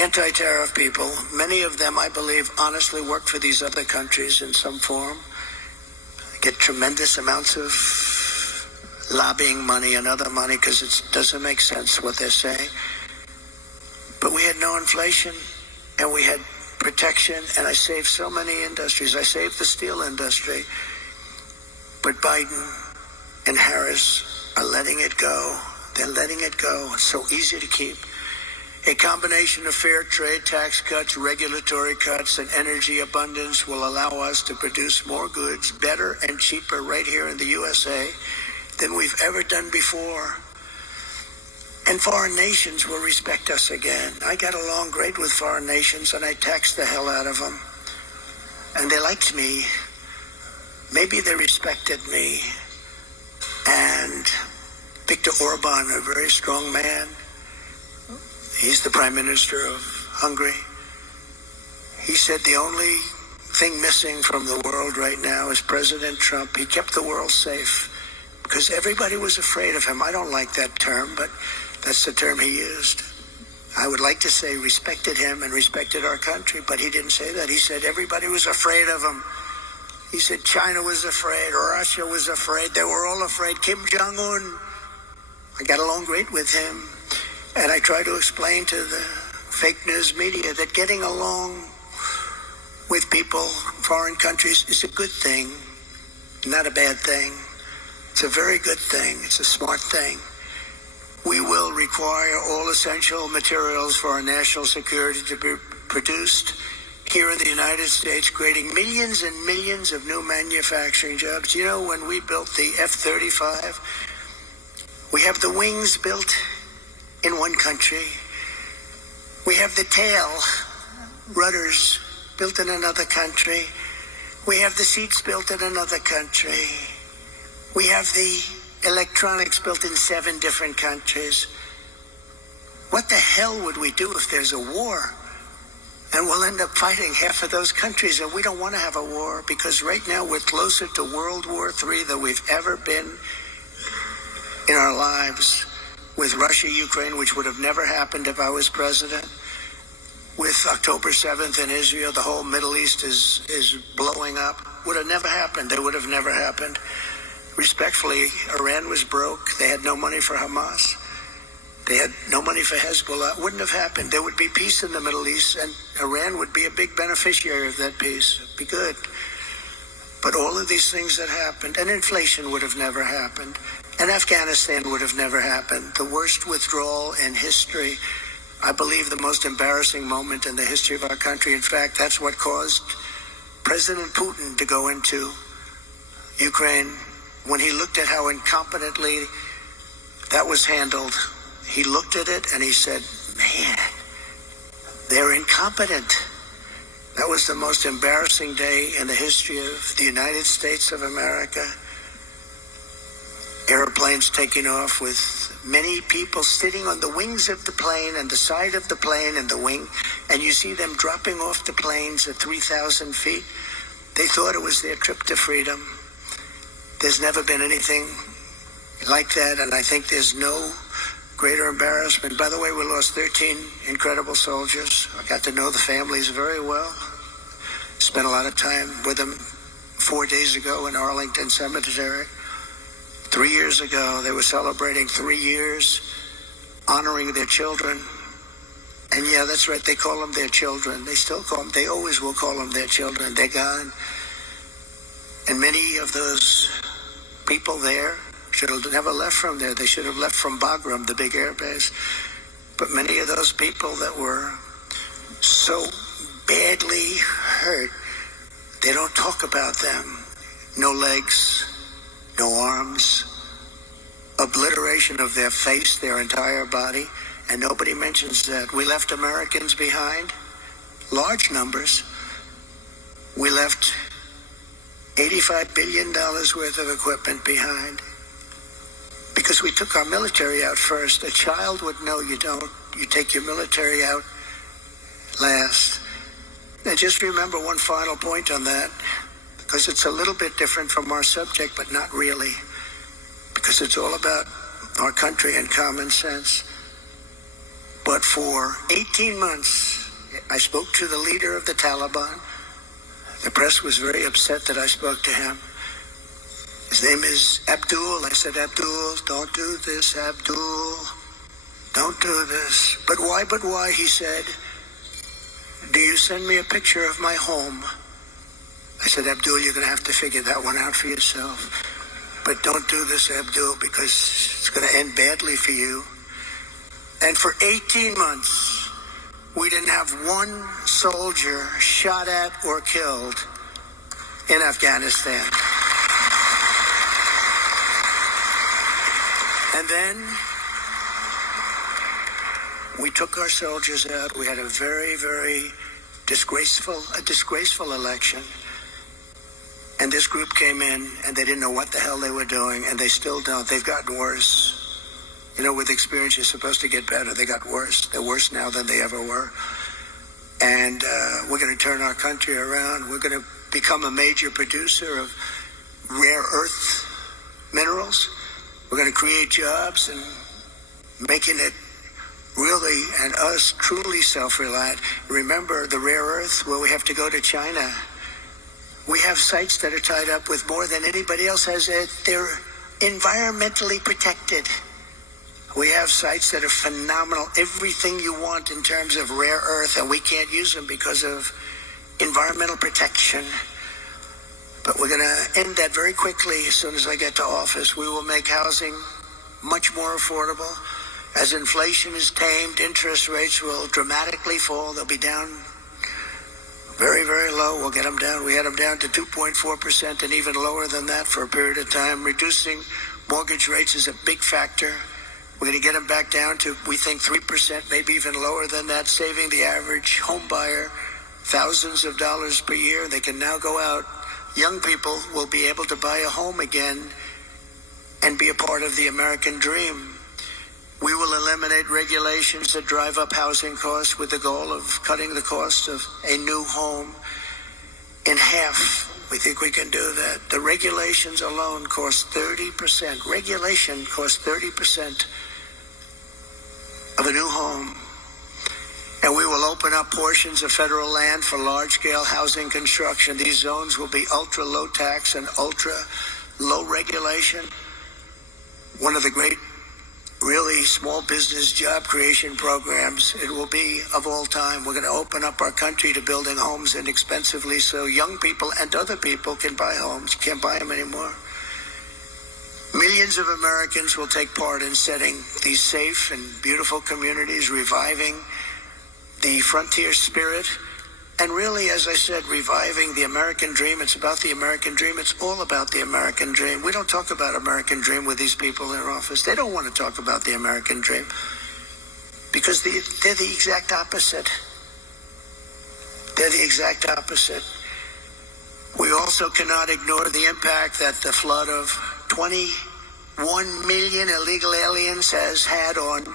anti-tariff people, many of them, I believe, honestly work for these other countries in some form, get tremendous amounts of lobbying money and other money because it doesn't make sense what they're saying. But we had no inflation, and we had protection, and I saved so many industries. I saved the steel industry. But Biden and Harris are letting it go. They're letting it go. It's so easy to keep. A combination of fair trade, tax cuts, regulatory cuts, and energy abundance will allow us to produce more goods better and cheaper right here in the USA than we've ever done before. And foreign nations will respect us again. I got along great with foreign nations, and I taxed the hell out of them. And they liked me. Maybe they respected me. And Viktor Orban, a very strong man, he's the Prime Minister of Hungary. He said the only thing missing from the world right now is President Trump. He kept the world safe because everybody was afraid of him. I don't like that term, but that's the term he used. I would like to say respected him and respected our country, but he didn't say that. He said everybody was afraid of him. He said China was afraid, Russia was afraid. They were all afraid. Kim Jong-un. I got along great with him. And I try to explain to the fake news media that getting along with people, foreign countries, is a good thing, not a bad thing. It's a very good thing. It's a smart thing. We will require all essential materials for our national security to be produced here in the United States, creating millions and millions of new manufacturing jobs. You know, when we built the F-35, we have the wings built in one country. We have the tail, rudders, built in another country. We have the seats built in another country. We have the electronics built in 7 different countries. What the hell would we do if there's a war? And we'll end up fighting half of those countries, and we don't want to have a war because right now we're closer to World War III than we've ever been in our lives. With Russia, Ukraine, which would have never happened if I was president. With October 7th in Israel, the whole Middle East is blowing up. Would have never happened. They would have never happened. Respectfully, Iran was broke. They had no money for Hamas. They had no money for Hezbollah. It wouldn't have happened. There would be peace in the Middle East, and Iran would be a big beneficiary of that peace. It'd be good. But all of these things that happened, and inflation would have never happened, and Afghanistan would have never happened. The worst withdrawal in history, I believe the most embarrassing moment in the history of our country. In fact, that's what caused President Putin to go into Ukraine. When he looked at how incompetently that was handled, he looked at it and he said, man, they're incompetent. That was the most embarrassing day in the history of the United States of America. Airplanes taking off with many people sitting on the wings of the plane and the side of the plane and the wing, and you see them dropping off the planes at 3,000 feet. They thought it was their trip to freedom. There's never been anything like that, and I think there's no greater embarrassment. By the way, we lost 13 incredible soldiers. I got to know the families very well. Spent a lot of time with them 4 days ago in Arlington Cemetery. 3 years ago, they were celebrating 3 years, honoring their children. And yeah, that's right, they call them their children. They still call them, they always will call them their children. They're gone. And many of those people there should have never left from there. They should have left from Bagram, the big air base. But many of those people that were so badly hurt, they don't talk about them. No legs, no arms, obliteration of their face, their entire body, and nobody mentions that. We left Americans behind, large numbers. We left $85 billion worth of equipment behind because we took our military out first. A child would know you don't. You take your military out last. And just remember one final point on that, because it's a little bit different from our subject, but not really, because it's all about our country and common sense. But for 18 months, I spoke to the leader of the Taliban. The press was very upset that I spoke to him. His name is Abdul. I said, Abdul, don't do this, Abdul. Don't do this. But why, he said, do you send me a picture of my home? I said, Abdul, you're going to have to figure that one out for yourself. But don't do this, Abdul, because it's going to end badly for you. And for 18 months, we didn't have one soldier shot at or killed in Afghanistan. And then we took our soldiers out. We had a very, very disgraceful election. And this group came in, and they didn't know what the hell they were doing, and they still don't. They've gotten worse. You know, with experience, you're supposed to get better. They got worse. They're worse now than they ever were. And we're going to turn our country around. We're going to become a major producer of rare earth minerals. We're going to create jobs and making it really, and us, truly self-reliant. Remember the rare earth where we have to go to China. We have sites that are tied up with more than anybody else has. They're environmentally protected. We have sites that are phenomenal. Everything you want in terms of rare earth, and we can't use them because of environmental protection. But we're going to end that very quickly as soon as I get to office. We will make housing much more affordable. As inflation is tamed, interest rates will dramatically fall. They'll be down very, very low. We'll get them down. We had them down to 2.4% and even lower than that for a period of time. Reducing mortgage rates is a big factor. We're going to get them back down to, we think, 3%, maybe even lower than that, saving the average home buyer thousands of dollars per year. They can now go out. Young people will be able to buy a home again and be a part of the American dream. We will eliminate regulations that drive up housing costs with the goal of cutting the cost of a new home in half. We think we can do that. The regulations alone cost 30%. Regulation costs 30% of a new home. And we will open up portions of federal land for large-scale housing construction. These zones will be ultra-low tax and ultra-low regulation. One of the great, really small business job creation programs it will be of all time. We're going to open up our country to building homes inexpensively so young people and other people can buy homes. You can't buy them anymore. Millions of Americans will take part in setting these safe and beautiful communities, reviving the frontier spirit, and really, as I said, reviving the American dream. It's about the American dream. It's all about the American dream. We don't talk about American dream with these people in office. They don't want to talk about the American dream because they're the exact opposite. They're the exact opposite. We also cannot ignore the impact that the flood of 21 million illegal aliens has had on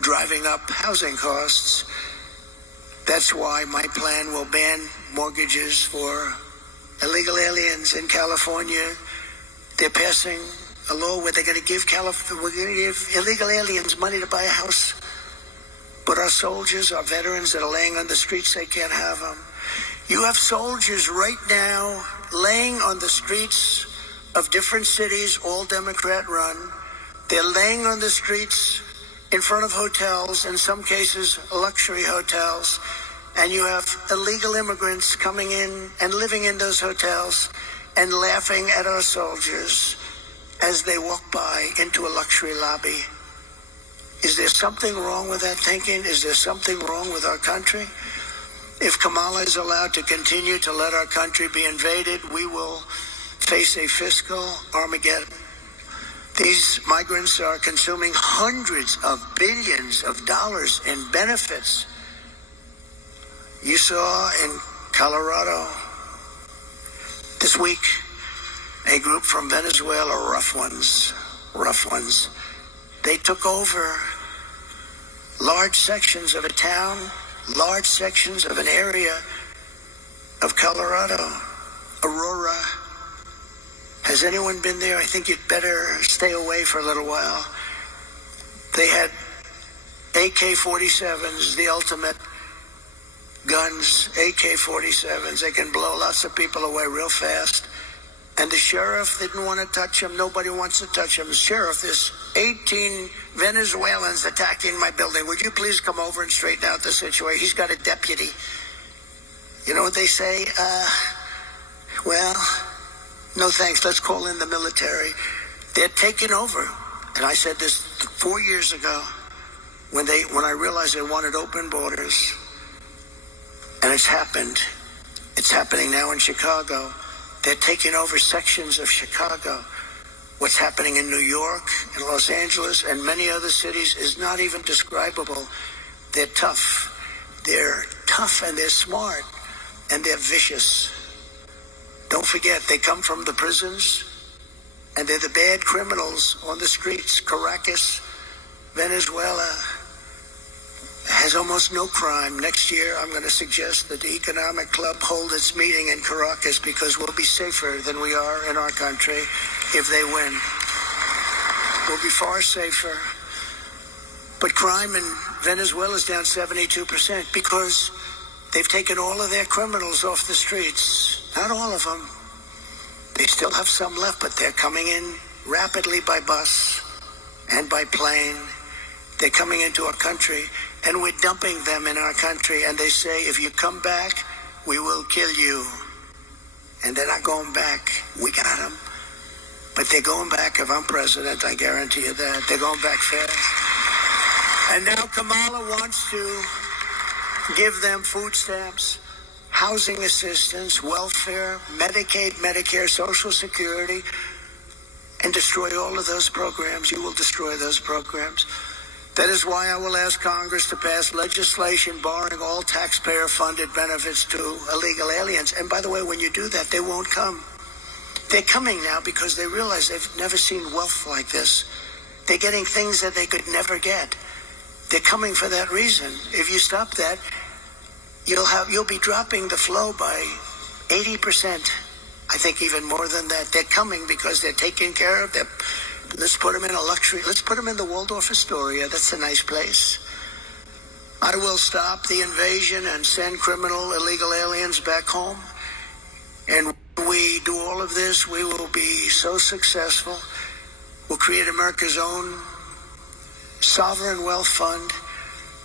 driving up housing costs. That's why my plan will ban mortgages for illegal aliens in California. They're passing a law where they're going to give illegal aliens money to buy a house. But our soldiers, our veterans that are laying on the streets, they can't have them. You have soldiers right now laying on the streets of different cities, all Democrat run. They're laying on the streets in front of hotels, in some cases luxury hotels, and you have illegal immigrants coming in and living in those hotels and laughing at our soldiers as they walk by into a luxury lobby. Is there something wrong with that thinking? Is there something wrong with our country? If Kamala is allowed to continue to let our country be invaded, we will face a fiscal Armageddon. These migrants are consuming hundreds of billions of dollars in benefits. You saw in Colorado this week a group from Venezuela, rough ones, they took over large sections of a town, large sections of an area of Colorado, Aurora. Has anyone been there? I think you'd better stay away for a little while. They had AK-47s, the ultimate guns, AK-47s. They can blow lots of people away real fast. And the sheriff didn't want to touch him. Nobody wants to touch him. The sheriff, there's 18 Venezuelans attacking my building. Would you please come over and straighten out the situation? He's got a deputy. You know what they say? Well, no thanks. Let's call in the military. They're taking over. And I said this 4 years ago when I realized they wanted open borders. And it's happened. It's happening now in Chicago. They're taking over sections of Chicago. What's happening in New York and Los Angeles and many other cities is not even describable. They're tough. They're tough and they're smart and they're vicious. Don't forget, they come from the prisons and they're the bad criminals on the streets. Caracas, Venezuela has almost no crime. Next year, I'm going to suggest that the Economic Club hold its meeting in Caracas because we'll be safer than we are in our country if they win. We'll be far safer. But crime in Venezuela is down 72% because they've taken all of their criminals off the streets. Not all of them. They still have some left, but they're coming in rapidly by bus and by plane. They're coming into our country. And we're dumping them in our country. And they say, if you come back, we will kill you. And they're not going back. We got them. But they're going back if I'm president. I guarantee you that. They're going back fast. And now Kamala wants to give them food stamps, housing assistance, welfare, Medicaid, Medicare, Social Security, and destroy all of those programs. You will destroy those programs. That is why I will ask Congress to pass legislation barring all taxpayer-funded benefits to illegal aliens. And by the way, when you do that, they won't come. They're coming now because they realize they've never seen wealth like this. They're getting things that they could never get. They're coming for that reason. If you stop that, you'll be dropping the flow by 80%. I think even more than that. They're coming because they're taken care of. Let's put them in a luxury. Let's put them in the Waldorf Astoria. That's a nice place. I will stop the invasion and send criminal illegal aliens back home. And when we do all of this, we will be so successful. We'll create America's own sovereign wealth fund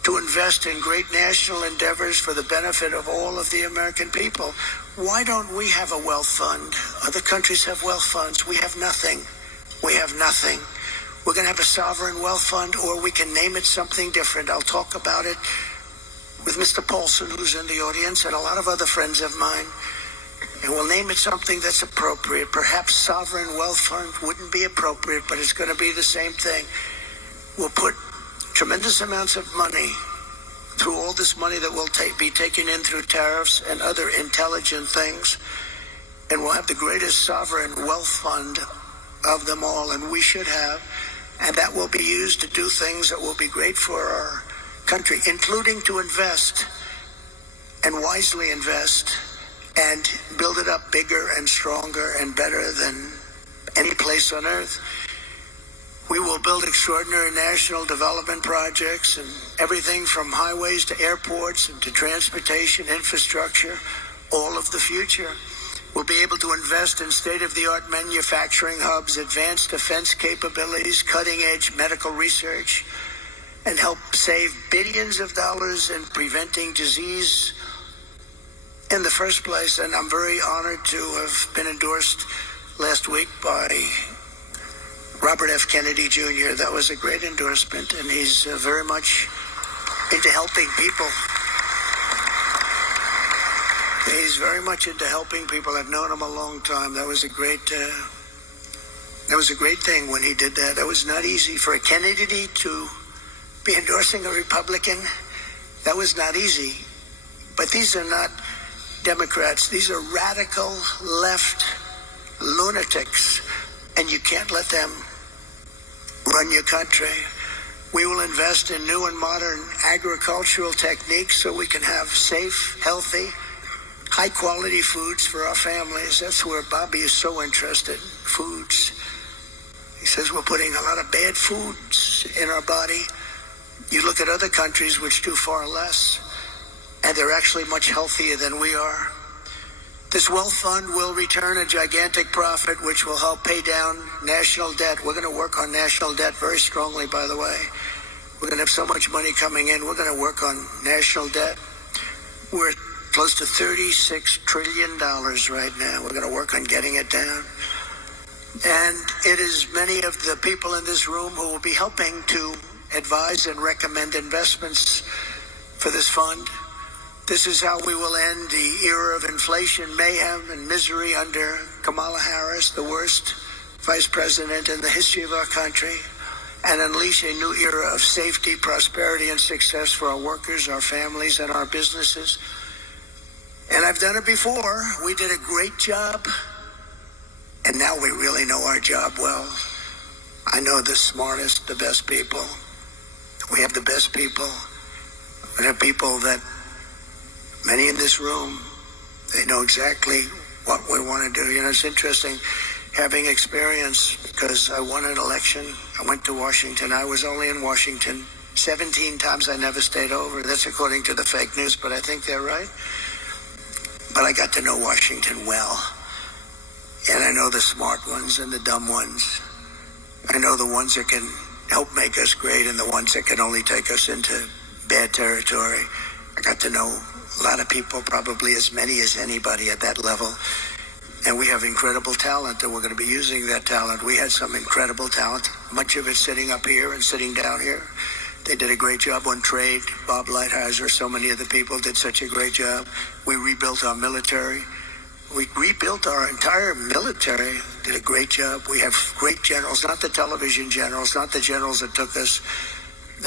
to invest in great national endeavors for the benefit of all of the American people. Why don't we have a wealth fund? Other countries have wealth funds. We have nothing. We have nothing. We're going to have a sovereign wealth fund, or we can name it something different. I'll talk about it with Mr. Paulson, who's in the audience, and a lot of other friends of mine. And we'll name it something that's appropriate. Perhaps sovereign wealth fund wouldn't be appropriate, but it's going to be the same thing. We'll put tremendous amounts of money through all this money that will be taken in through tariffs and other intelligent things. And we'll have the greatest sovereign wealth fund of them all, and we should have, and that will be used to do things that will be great for our country, including to invest and wisely invest and build it up bigger and stronger and better than any place on earth. We will build extraordinary national development projects and everything from highways to airports and to transportation infrastructure, all of the future. We'll be able to invest in state-of-the-art manufacturing hubs, advanced defense capabilities, cutting-edge medical research, and help save billions of dollars in preventing disease in the first place. And I'm very honored to have been endorsed last week by Robert F. Kennedy Jr. That was a great endorsement, and he's very much into helping people. He's very much into helping people. I've known him a long time. That was a great That was a great thing when he did that. That was not easy for a Kennedy to be endorsing a Republican. That was not easy. But these are not Democrats. These are radical left lunatics, and you can't let them run your country. We will invest in new and modern agricultural techniques so we can have safe, healthy, high-quality foods for our families. That's where Bobby is so interested, foods. He says we're putting a lot of bad foods in our body. You look at other countries which do far less, and they're actually much healthier than we are. This wealth fund will return a gigantic profit, which will help pay down national debt. We're going to work on national debt very strongly, by the way. We're going to have so much money coming in. We're going to work on national debt. We're close to $36 trillion right now. We're going to work on getting it down. And it is many of the people in this room who will be helping to advise and recommend investments for this fund. This is how we will end the era of inflation, mayhem, and misery under Kamala Harris, the worst vice president in the history of our country, and unleash a new era of safety, prosperity, and success for our workers, our families, and our businesses. And I've done it before. We did a great job, and now we really know our job well. I know the smartest, the best people. We have the best people. We have people that many in this room, they know exactly what we want to do. You know, it's interesting having experience because I won an election. I went to Washington. I was only in Washington 17 times. I never stayed over. That's according to the fake news, but I think they're right. But I got to know Washington well. And I know the smart ones and the dumb ones. I know the ones that can help make us great and the ones that can only take us into bad territory. I got to know a lot of people, probably as many as anybody at that level. And we have incredible talent, and we're going to be using that talent. We had some incredible talent, much of it sitting up here and sitting down here. They did a great job on trade. Bob Lighthizer, so many of the people did such a great job. We rebuilt our military. We rebuilt our entire military, did a great job. We have great generals, not the television generals, not the generals that took us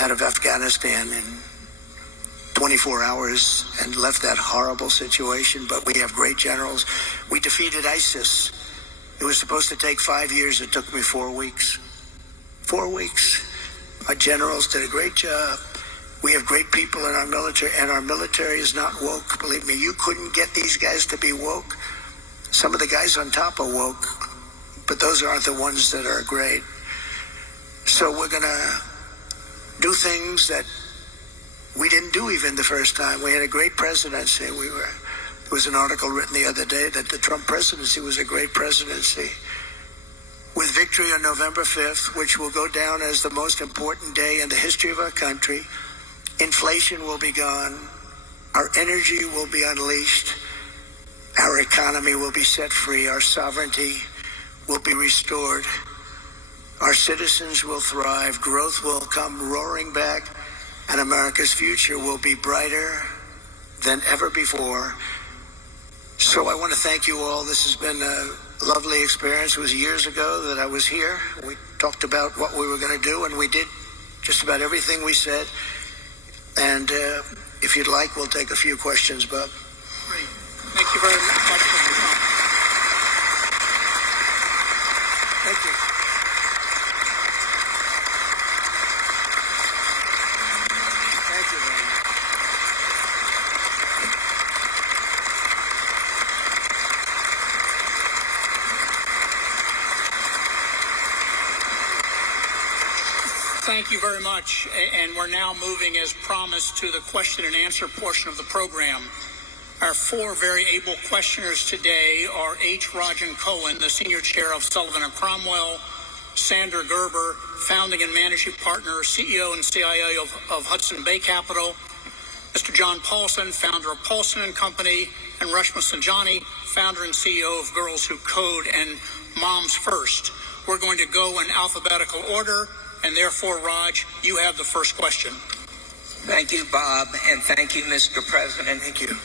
out of Afghanistan in 24 hours and left that horrible situation, but we have great generals. We defeated ISIS. It was supposed to take 5 years. It took me 4 weeks. 4 weeks. Our generals did a great job. We have great people in our military, and our military is not woke. Believe me, you couldn't get these guys to be woke. Some of the guys on top are woke, but those aren't the ones that are great. So we're going to do things that we didn't do even the first time. We had a great presidency. There was an article written the other day that the Trump presidency was a great presidency. With victory on November 5th, which will go down as the most important day in the history of our country, inflation will be gone. Our energy will be unleashed. Our economy will be set free. Our sovereignty will be restored. Our citizens will thrive. Growth will come roaring back. And America's future will be brighter than ever before. So I want to thank you all. This has been a lovely experience. It was years ago that I was here. We talked about what we were going to do, and we did just about everything we said. And if you'd like, we'll take a few questions, Bob. Great. Thank you very much. Thank you. Thank you very much. Thank you very much. And we're now moving, as promised, to the question and answer portion of the program. Our four very able questioners today are H. Rajan Cohen, the Senior Chair of Sullivan & Cromwell, Sandra Gerber, Founding and Managing Partner, CEO and CIO of Hudson Bay Capital, Mr. John Paulson, founder of Paulson & Company, and Rashma Sanjani, founder and CEO of Girls Who Code and Moms First. We're going to go in alphabetical order, and therefore, Raj, you have the first question. Thank you, Bob, and thank you, Mr. President. Thank you.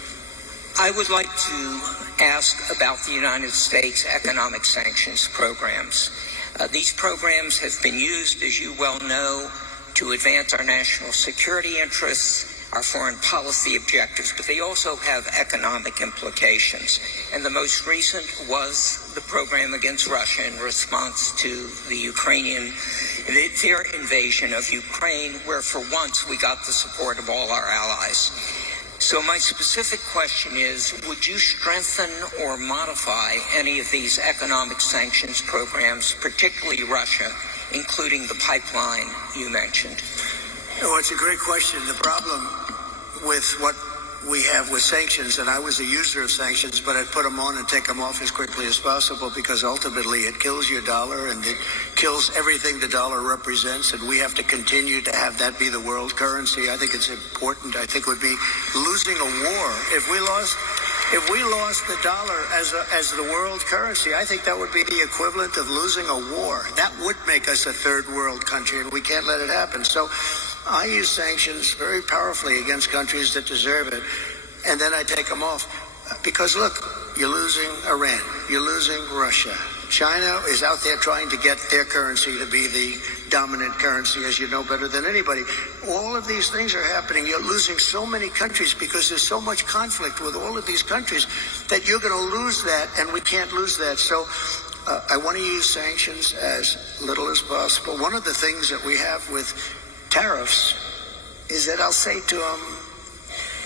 I would like to ask about the United States economic sanctions programs. These programs have been used, as you well know, to advance our national security interests, our foreign policy objectives, but they also have economic implications. And the most recent was the program against Russia in response to their invasion of Ukraine, where for once we got the support of all our allies. So my specific question is, would you strengthen or modify any of these economic sanctions programs, particularly Russia, including the pipeline you mentioned? Oh, it's a great question. The problem with what we have with sanctions, and I was a user of sanctions, but I'd put them on and take them off as quickly as possible because ultimately it kills your dollar and it kills everything the dollar represents, and we have to continue to have that be the world currency. I think it's important. I think it would be losing a war. If we lost the dollar as the world currency, I think that would be the equivalent of losing a war. That would make us a third world country, and we can't let it happen. So I use sanctions very powerfully against countries that deserve it, and then I take them off. Because, look, you're losing Iran, you're losing Russia. China is out there trying to get their currency to be the dominant currency, as you know better than anybody. All of these things are happening. You're losing so many countries because there's so much conflict with all of these countries that you're going to lose that, and we can't lose that. So I want to use sanctions as little as possible. One of the things that we have with tariffs is that I'll say to them,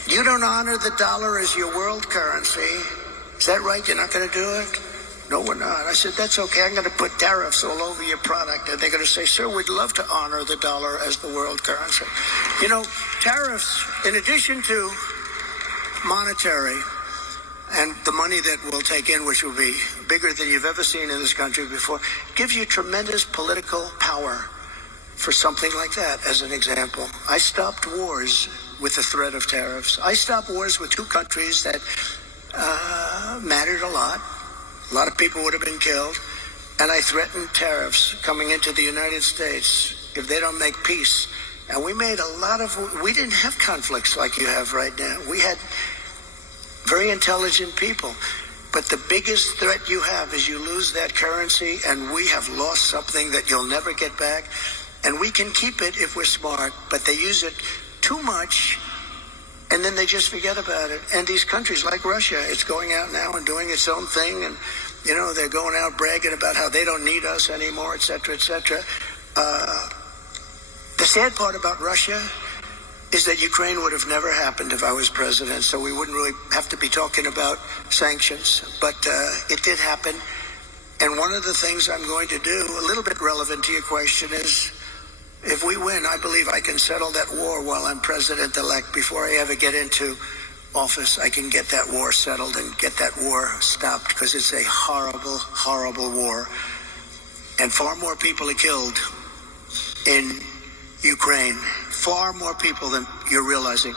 you don't honor the dollar as your world currency. Is that right? You're not going to do it? No, we're not. I said, that's okay. I'm going to put tariffs all over your product. And they're going to say, sir, we'd love to honor the dollar as the world currency. You know, tariffs, in addition to monetary and the money that we'll take in, which will be bigger than you've ever seen in this country before, gives you tremendous political power for something like that. As an example, I stopped wars with the threat of tariffs. I stopped wars with two countries that mattered a lot. A lot of people would have been killed. And I threatened tariffs coming into the United States if they don't make peace. And we made we didn't have conflicts like you have right now. We had very intelligent people. But the biggest threat you have is you lose that currency, and we have lost something that you'll never get back. And we can keep it if we're smart, but they use it too much, and then they just forget about it. And these countries like Russia, it's going out now and doing its own thing, and, you know, they're going out bragging about how they don't need us anymore, et cetera, et cetera. The sad part about Russia is that Ukraine would have never happened if I was president, so we wouldn't really have to be talking about sanctions. But it did happen. And one of the things I'm going to do, a little bit relevant to your question, is if we win, I believe I can settle that war while I'm president-elect. Before I ever get into office, I can get that war settled and get that war stopped, because it's a horrible, horrible war. And far more people are killed in Ukraine, far more people than you're realizing.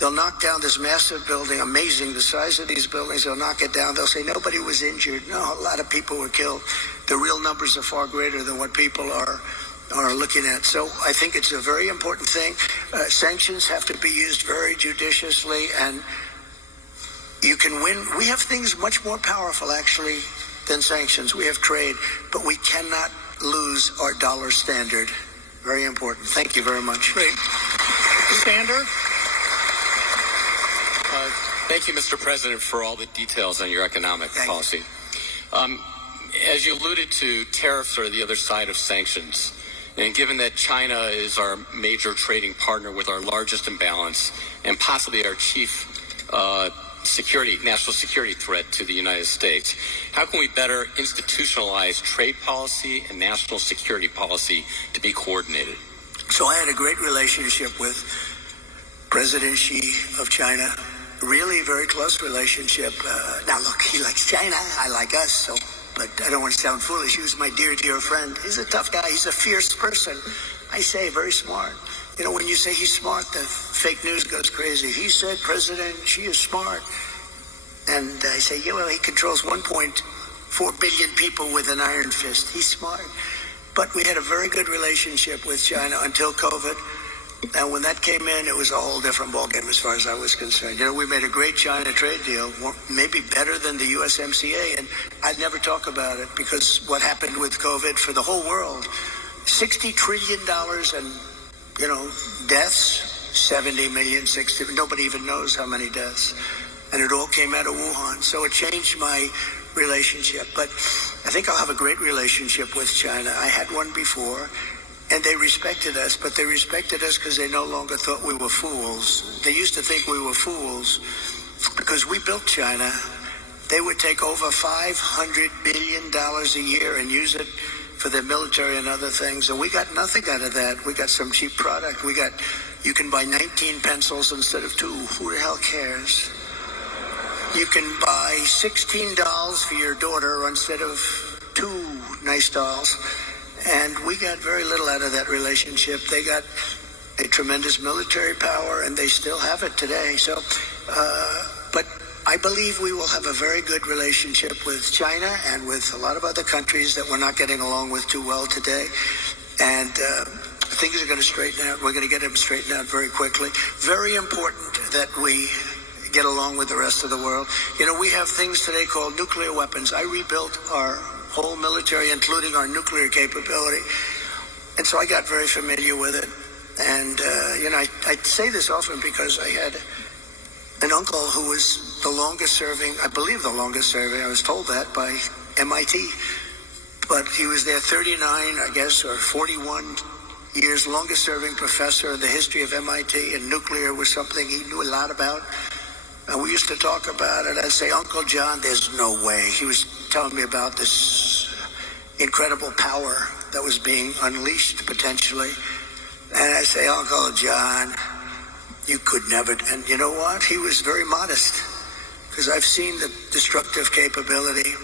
They'll knock down this massive building, amazing, the size of these buildings. They'll knock it down. They'll say nobody was injured. No, a lot of people were killed. The real numbers are far greater than what people are looking at. So I think it's a very important thing. Sanctions have to be used very judiciously, and you can win. We have things much more powerful, actually, than sanctions. We have trade, but we cannot lose our dollar standard. Very important. Thank you very much. Great. Sander? Thank you, Mr. President, for all the details on your economic policy. As you alluded to, tariffs are the other side of sanctions. And given that China is our major trading partner with our largest imbalance and possibly our chief national security threat to the United States, how can we better institutionalize trade policy and national security policy to be coordinated? So I had a great relationship with President Xi of China. Really very close relationship. Now look, he likes China, I like us, so, but I don't want to sound foolish. He was my dear, dear friend. He's a tough guy. He's a fierce person. I say very smart. You know, when you say he's smart, the fake news goes crazy. He said President Xi is smart. And I say, yeah, well, he controls 1.4 billion people with an iron fist. He's smart. But we had a very good relationship with China until COVID. And when that came in, it was a whole different ballgame as far as I was concerned. You know, we made a great China trade deal, maybe better than the USMCA, and I'd never talk about it because what happened with COVID for the whole world, $60 trillion and, you know, deaths, 70 million, 60, nobody even knows how many deaths. And it all came out of Wuhan. So it changed my relationship. But I think I'll have a great relationship with China. I had one before. And they respected us, but they respected us because they no longer thought we were fools. They used to think we were fools because we built China. They would take over $500 billion a year and use it for their military and other things. And we got nothing out of that. We got some cheap product. You can buy 19 pencils instead of 2. Who the hell cares? You can buy 16 dolls for your daughter instead of 2 nice dolls. And we got very little out of that relationship. They got a tremendous military power, and they still have it today. So, but I believe we will have a very good relationship with China and with a lot of other countries that we're not getting along with too well today. And things are going to straighten out. We're going to get them straightened out very quickly. Very important that we get along with the rest of the world. You know, we have things today called nuclear weapons. I rebuilt our whole military, including our nuclear capability. And so I got very familiar with it. And, you know, I say this often because I had an uncle who was the longest serving, I believe the longest serving, I was told that by MIT. But he was there 39, I guess, or 41 years, longest serving professor in the history of MIT, and nuclear was something he knew a lot about. And we used to talk about it. I'd say, Uncle John, there's no way. He was telling me about this incredible power that was being unleashed potentially. And I say, Uncle John, you could never. And you know what? He was very modest because I've seen the destructive capability.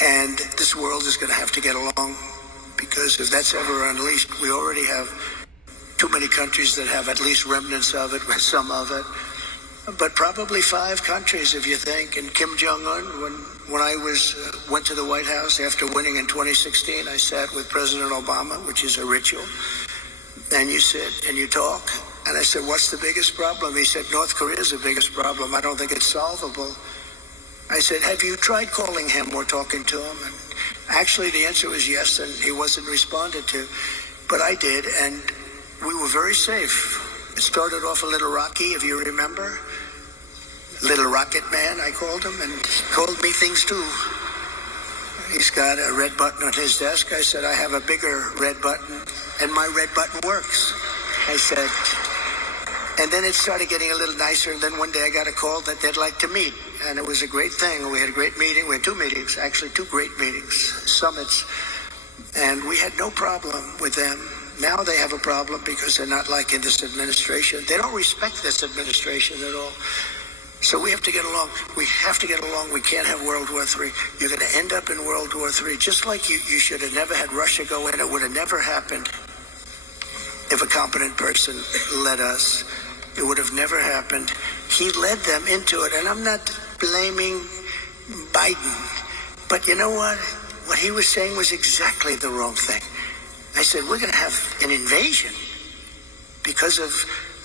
And this world is going to have to get along because if that's ever unleashed, we already have too many countries that have at least remnants of it, some of it. But probably 5 countries, if you think. And Kim Jong-un, when I went to the White House after winning in 2016, I sat with President Obama, which is a ritual. And you sit and you talk. And I said, what's the biggest problem? He said, North Korea is the biggest problem. I don't think it's solvable. I said, have you tried calling him or talking to him? And actually, the answer was yes, and he wasn't responded to. But I did, and we were very safe. It started off a little rocky, if you remember. Little Rocket Man, I called him, and he called me things too. He's got a red button on his desk. I said, I have a bigger red button, and my red button works. I said, and then it started getting a little nicer, and then one day I got a call that they'd like to meet, and it was a great thing. We had a great meeting. We had 2 meetings, actually 2 great meetings, summits, and we had no problem with them. Now they have a problem because they're not liking this administration. They don't respect this administration at all. So we have to get along. We have to get along. We can't have World War III. You're going to end up in World War III. Just like you should have never had Russia go in. It would have never happened if a competent person led us. It would have never happened. He led them into it. And I'm not blaming Biden. But you know what? What he was saying was exactly the wrong thing. I said, we're going to have an invasion because of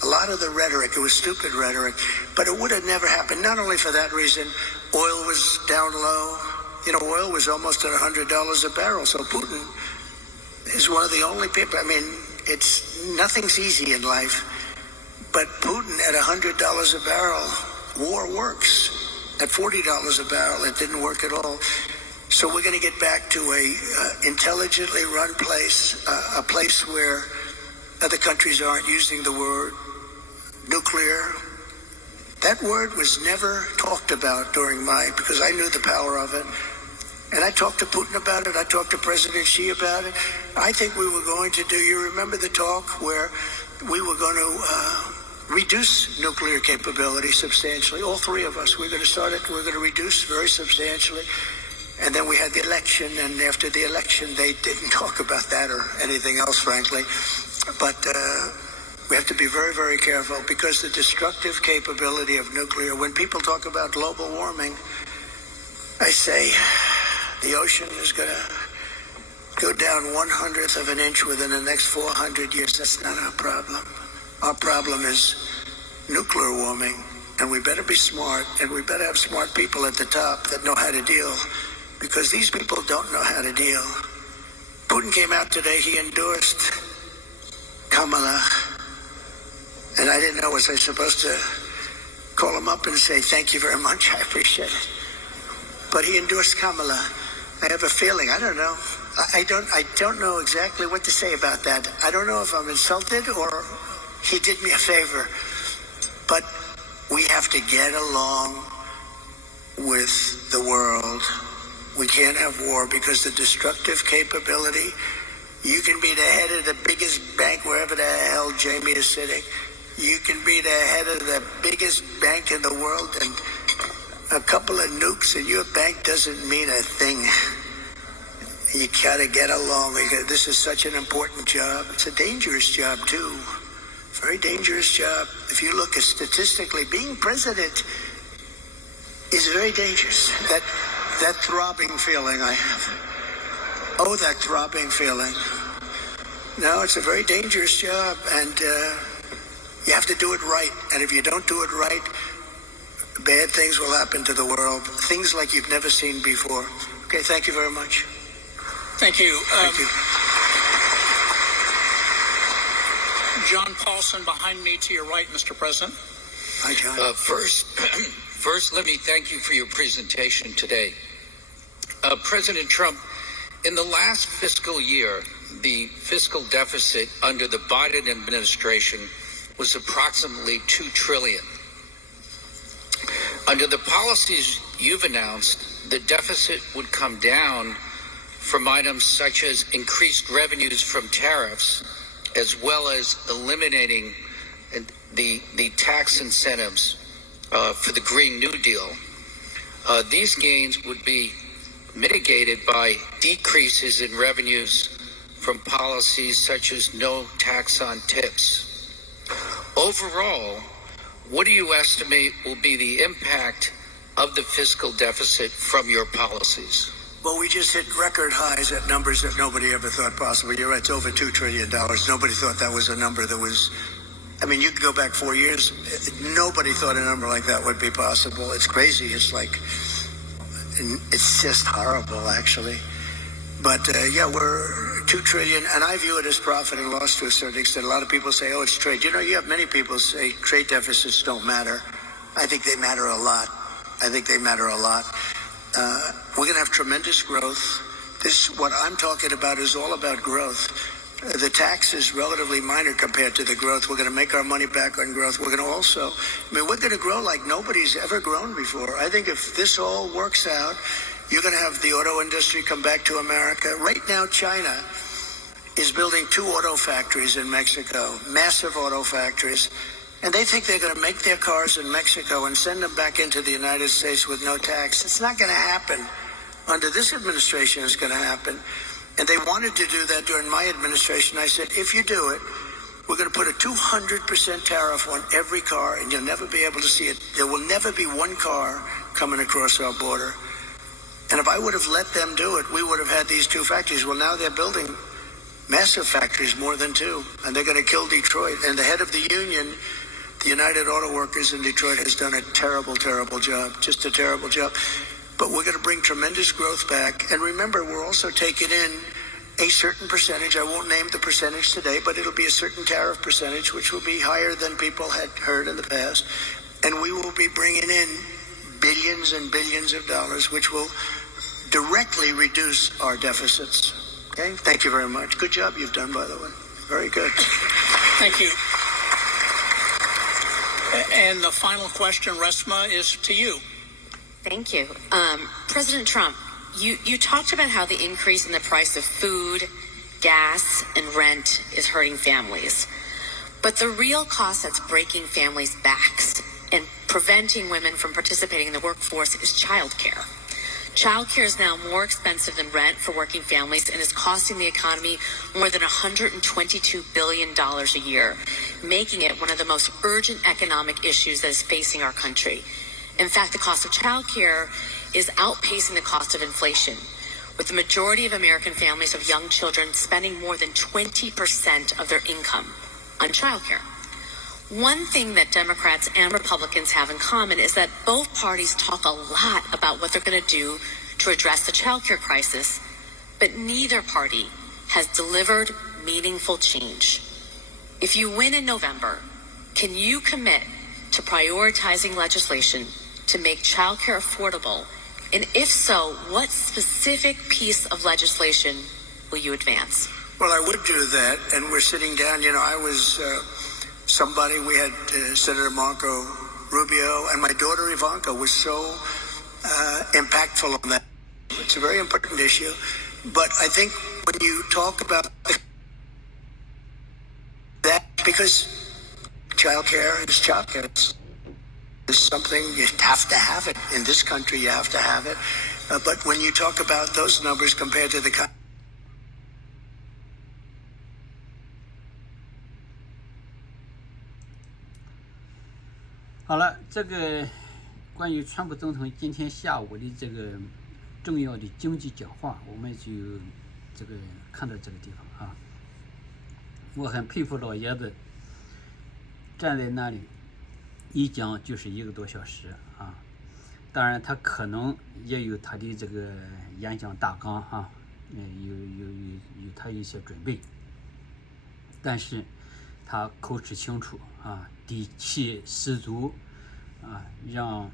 a lot of the rhetoric. It was stupid rhetoric, but it would have never happened. Not only for that reason, oil was down low. You know, oil was almost at $100 a barrel. So Putin is one of the only people. I mean, nothing's easy in life, but Putin at $100 a barrel, war works. At $40 a barrel, it didn't work at all. So we're going to get back to a intelligently run place, a place where other countries aren't using the word nuclear. That word was never talked about because I knew the power of it. And I talked to Putin about it. I talked to President Xi about it. I think we were going to you remember the talk where we were going to reduce nuclear capability substantially. All 3 of us, we're going to start it. We're going to reduce very substantially. And then we had the election, and after the election, they didn't talk about that or anything else, frankly. But we have to be very, very careful because the destructive capability of nuclear, when people talk about global warming, I say the ocean is going to go down 1/100 of an inch within the next 400 years. That's not our problem. Our problem is nuclear warming, and we better be smart, and we better have smart people at the top that know how to deal, because these people don't know how to deal. Putin came out today, he endorsed Kamala, and I didn't know, was I supposed to call him up and say, thank you very much, I appreciate it. But he endorsed Kamala. I have a feeling, I don't know. I don't know exactly what to say about that. I don't know if I'm insulted or he did me a favor. But we have to get along with the world. We can't have war because the destructive capability, you can be the head of the biggest bank wherever the hell Jamie is sitting. You can be the head of the biggest bank in the world, and a couple of nukes in your bank doesn't mean a thing. You gotta get along. This is such an important job. It's a dangerous job too. Very dangerous job. If you look at statistically, being president is very dangerous. That throbbing feeling I have. Oh, that throbbing feeling. No, it's a very dangerous job, and you have to do it right. And if you don't do it right, bad things will happen to the world. Things like you've never seen before. Okay, thank you very much. Thank you. Thank you. John Paulson behind me to your right, Mr. President. Hi, John. First, let me thank you for your presentation today. President Trump, in the last fiscal year, the fiscal deficit under the Biden administration was approximately $2 trillion. Under the policies you've announced, the deficit would come down from items such as increased revenues from tariffs, as well as eliminating the tax incentives for the Green New Deal. These gains would be mitigated by decreases in revenues from policies such as no tax on tips. Overall, what do you estimate will be the impact of the fiscal deficit from your policies? Well, we just hit record highs at numbers that nobody ever thought possible. You're right, it's over $2 trillion. Nobody thought that was a number that was, I mean, you could go back 4 years. Nobody thought a number like that would be possible. It's crazy. It's like, it's just horrible, actually. But yeah, we're $2 trillion, and I view it as profit and loss to a certain extent. A lot of people say, oh, it's trade. You know, you have many people say trade deficits don't matter. I think they matter a lot. We're going to have tremendous growth. What I'm talking about is all about growth. The tax is relatively minor compared to the growth. We're going to make our money back on growth. We're going to also, we're going to grow like nobody's ever grown before. I think if this all works out, you're going to have the auto industry come back to America. Right now, China is building 2 auto factories in Mexico, massive auto factories. And they think they're going to make their cars in Mexico and send them back into the United States with no tax. It's not going to happen. Under this administration, it's going to happen. And they wanted to do that during my administration. I said, if you do it, we're going to put a 200% tariff on every car, and you'll never be able to see it. There will never be one car coming across our border. And if I would have let them do it, we would have had these 2 factories. Well, now they're building massive factories, more than 2, and they're going to kill Detroit. And the head of the union, the United Auto Workers in Detroit, has done a terrible, terrible job, just a terrible job. But we're going to bring tremendous growth back. And remember, we're also taking in a certain percentage. I won't name the percentage today, but it'll be a certain tariff percentage, which will be higher than people had heard in the past. And we will be bringing in billions and billions of dollars, which will directly reduce our deficits. Okay? Thank you very much. Good job you've done, by the way. Very good. Thank you. And the final question, Resma, is to you. Thank you. President Trump, you talked about how the increase in the price of food, gas, and rent is hurting families. But the real cost that's breaking families' backs and preventing women from participating in the workforce is childcare. Childcare is now more expensive than rent for working families and is costing the economy more than $122 billion a year, making it one of the most urgent economic issues that is facing our country. In fact, the cost of childcare is outpacing the cost of inflation, with the majority of American families of young children spending more than 20% of their income on childcare. One thing that Democrats and Republicans have in common is that both parties talk a lot about what they're going to do to address the childcare crisis, but neither party has delivered meaningful change. If you win in November, can you commit to prioritizing legislation to make childcare affordable? And if so, what specific piece of legislation will you advance? Well, I would do that, and we're sitting down. I was somebody, we had Senator Marco Rubio, and my daughter Ivanka was so impactful on that. It's a very important issue. But I think when you talk about that, because childcare is childcare, it's something you have to have it. In this country, you have to have it. But when you talk about those numbers compared to the好了，这个关于川普总统今天下午的这个重要的经济讲话，我们就这个看到这个地方啊。我很佩服老爷子站在那里一讲就是1个多小时啊。当然他可能也有他的这个演讲大纲啊，有他一些准备，但是他口齿清楚啊，底气十足啊，让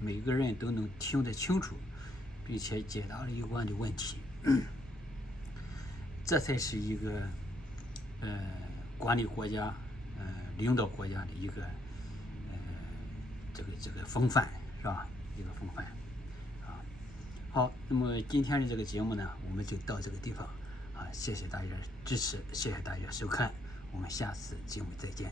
每个人都能听得清楚，并且解答了有关的问题。这才是一个管理国家领导国家的一个这个风范，是吧？一个风范啊。好，那么今天的这个节目呢，我们就到这个地方啊，谢谢大家支持，谢谢大家收看，我们下次节目再见。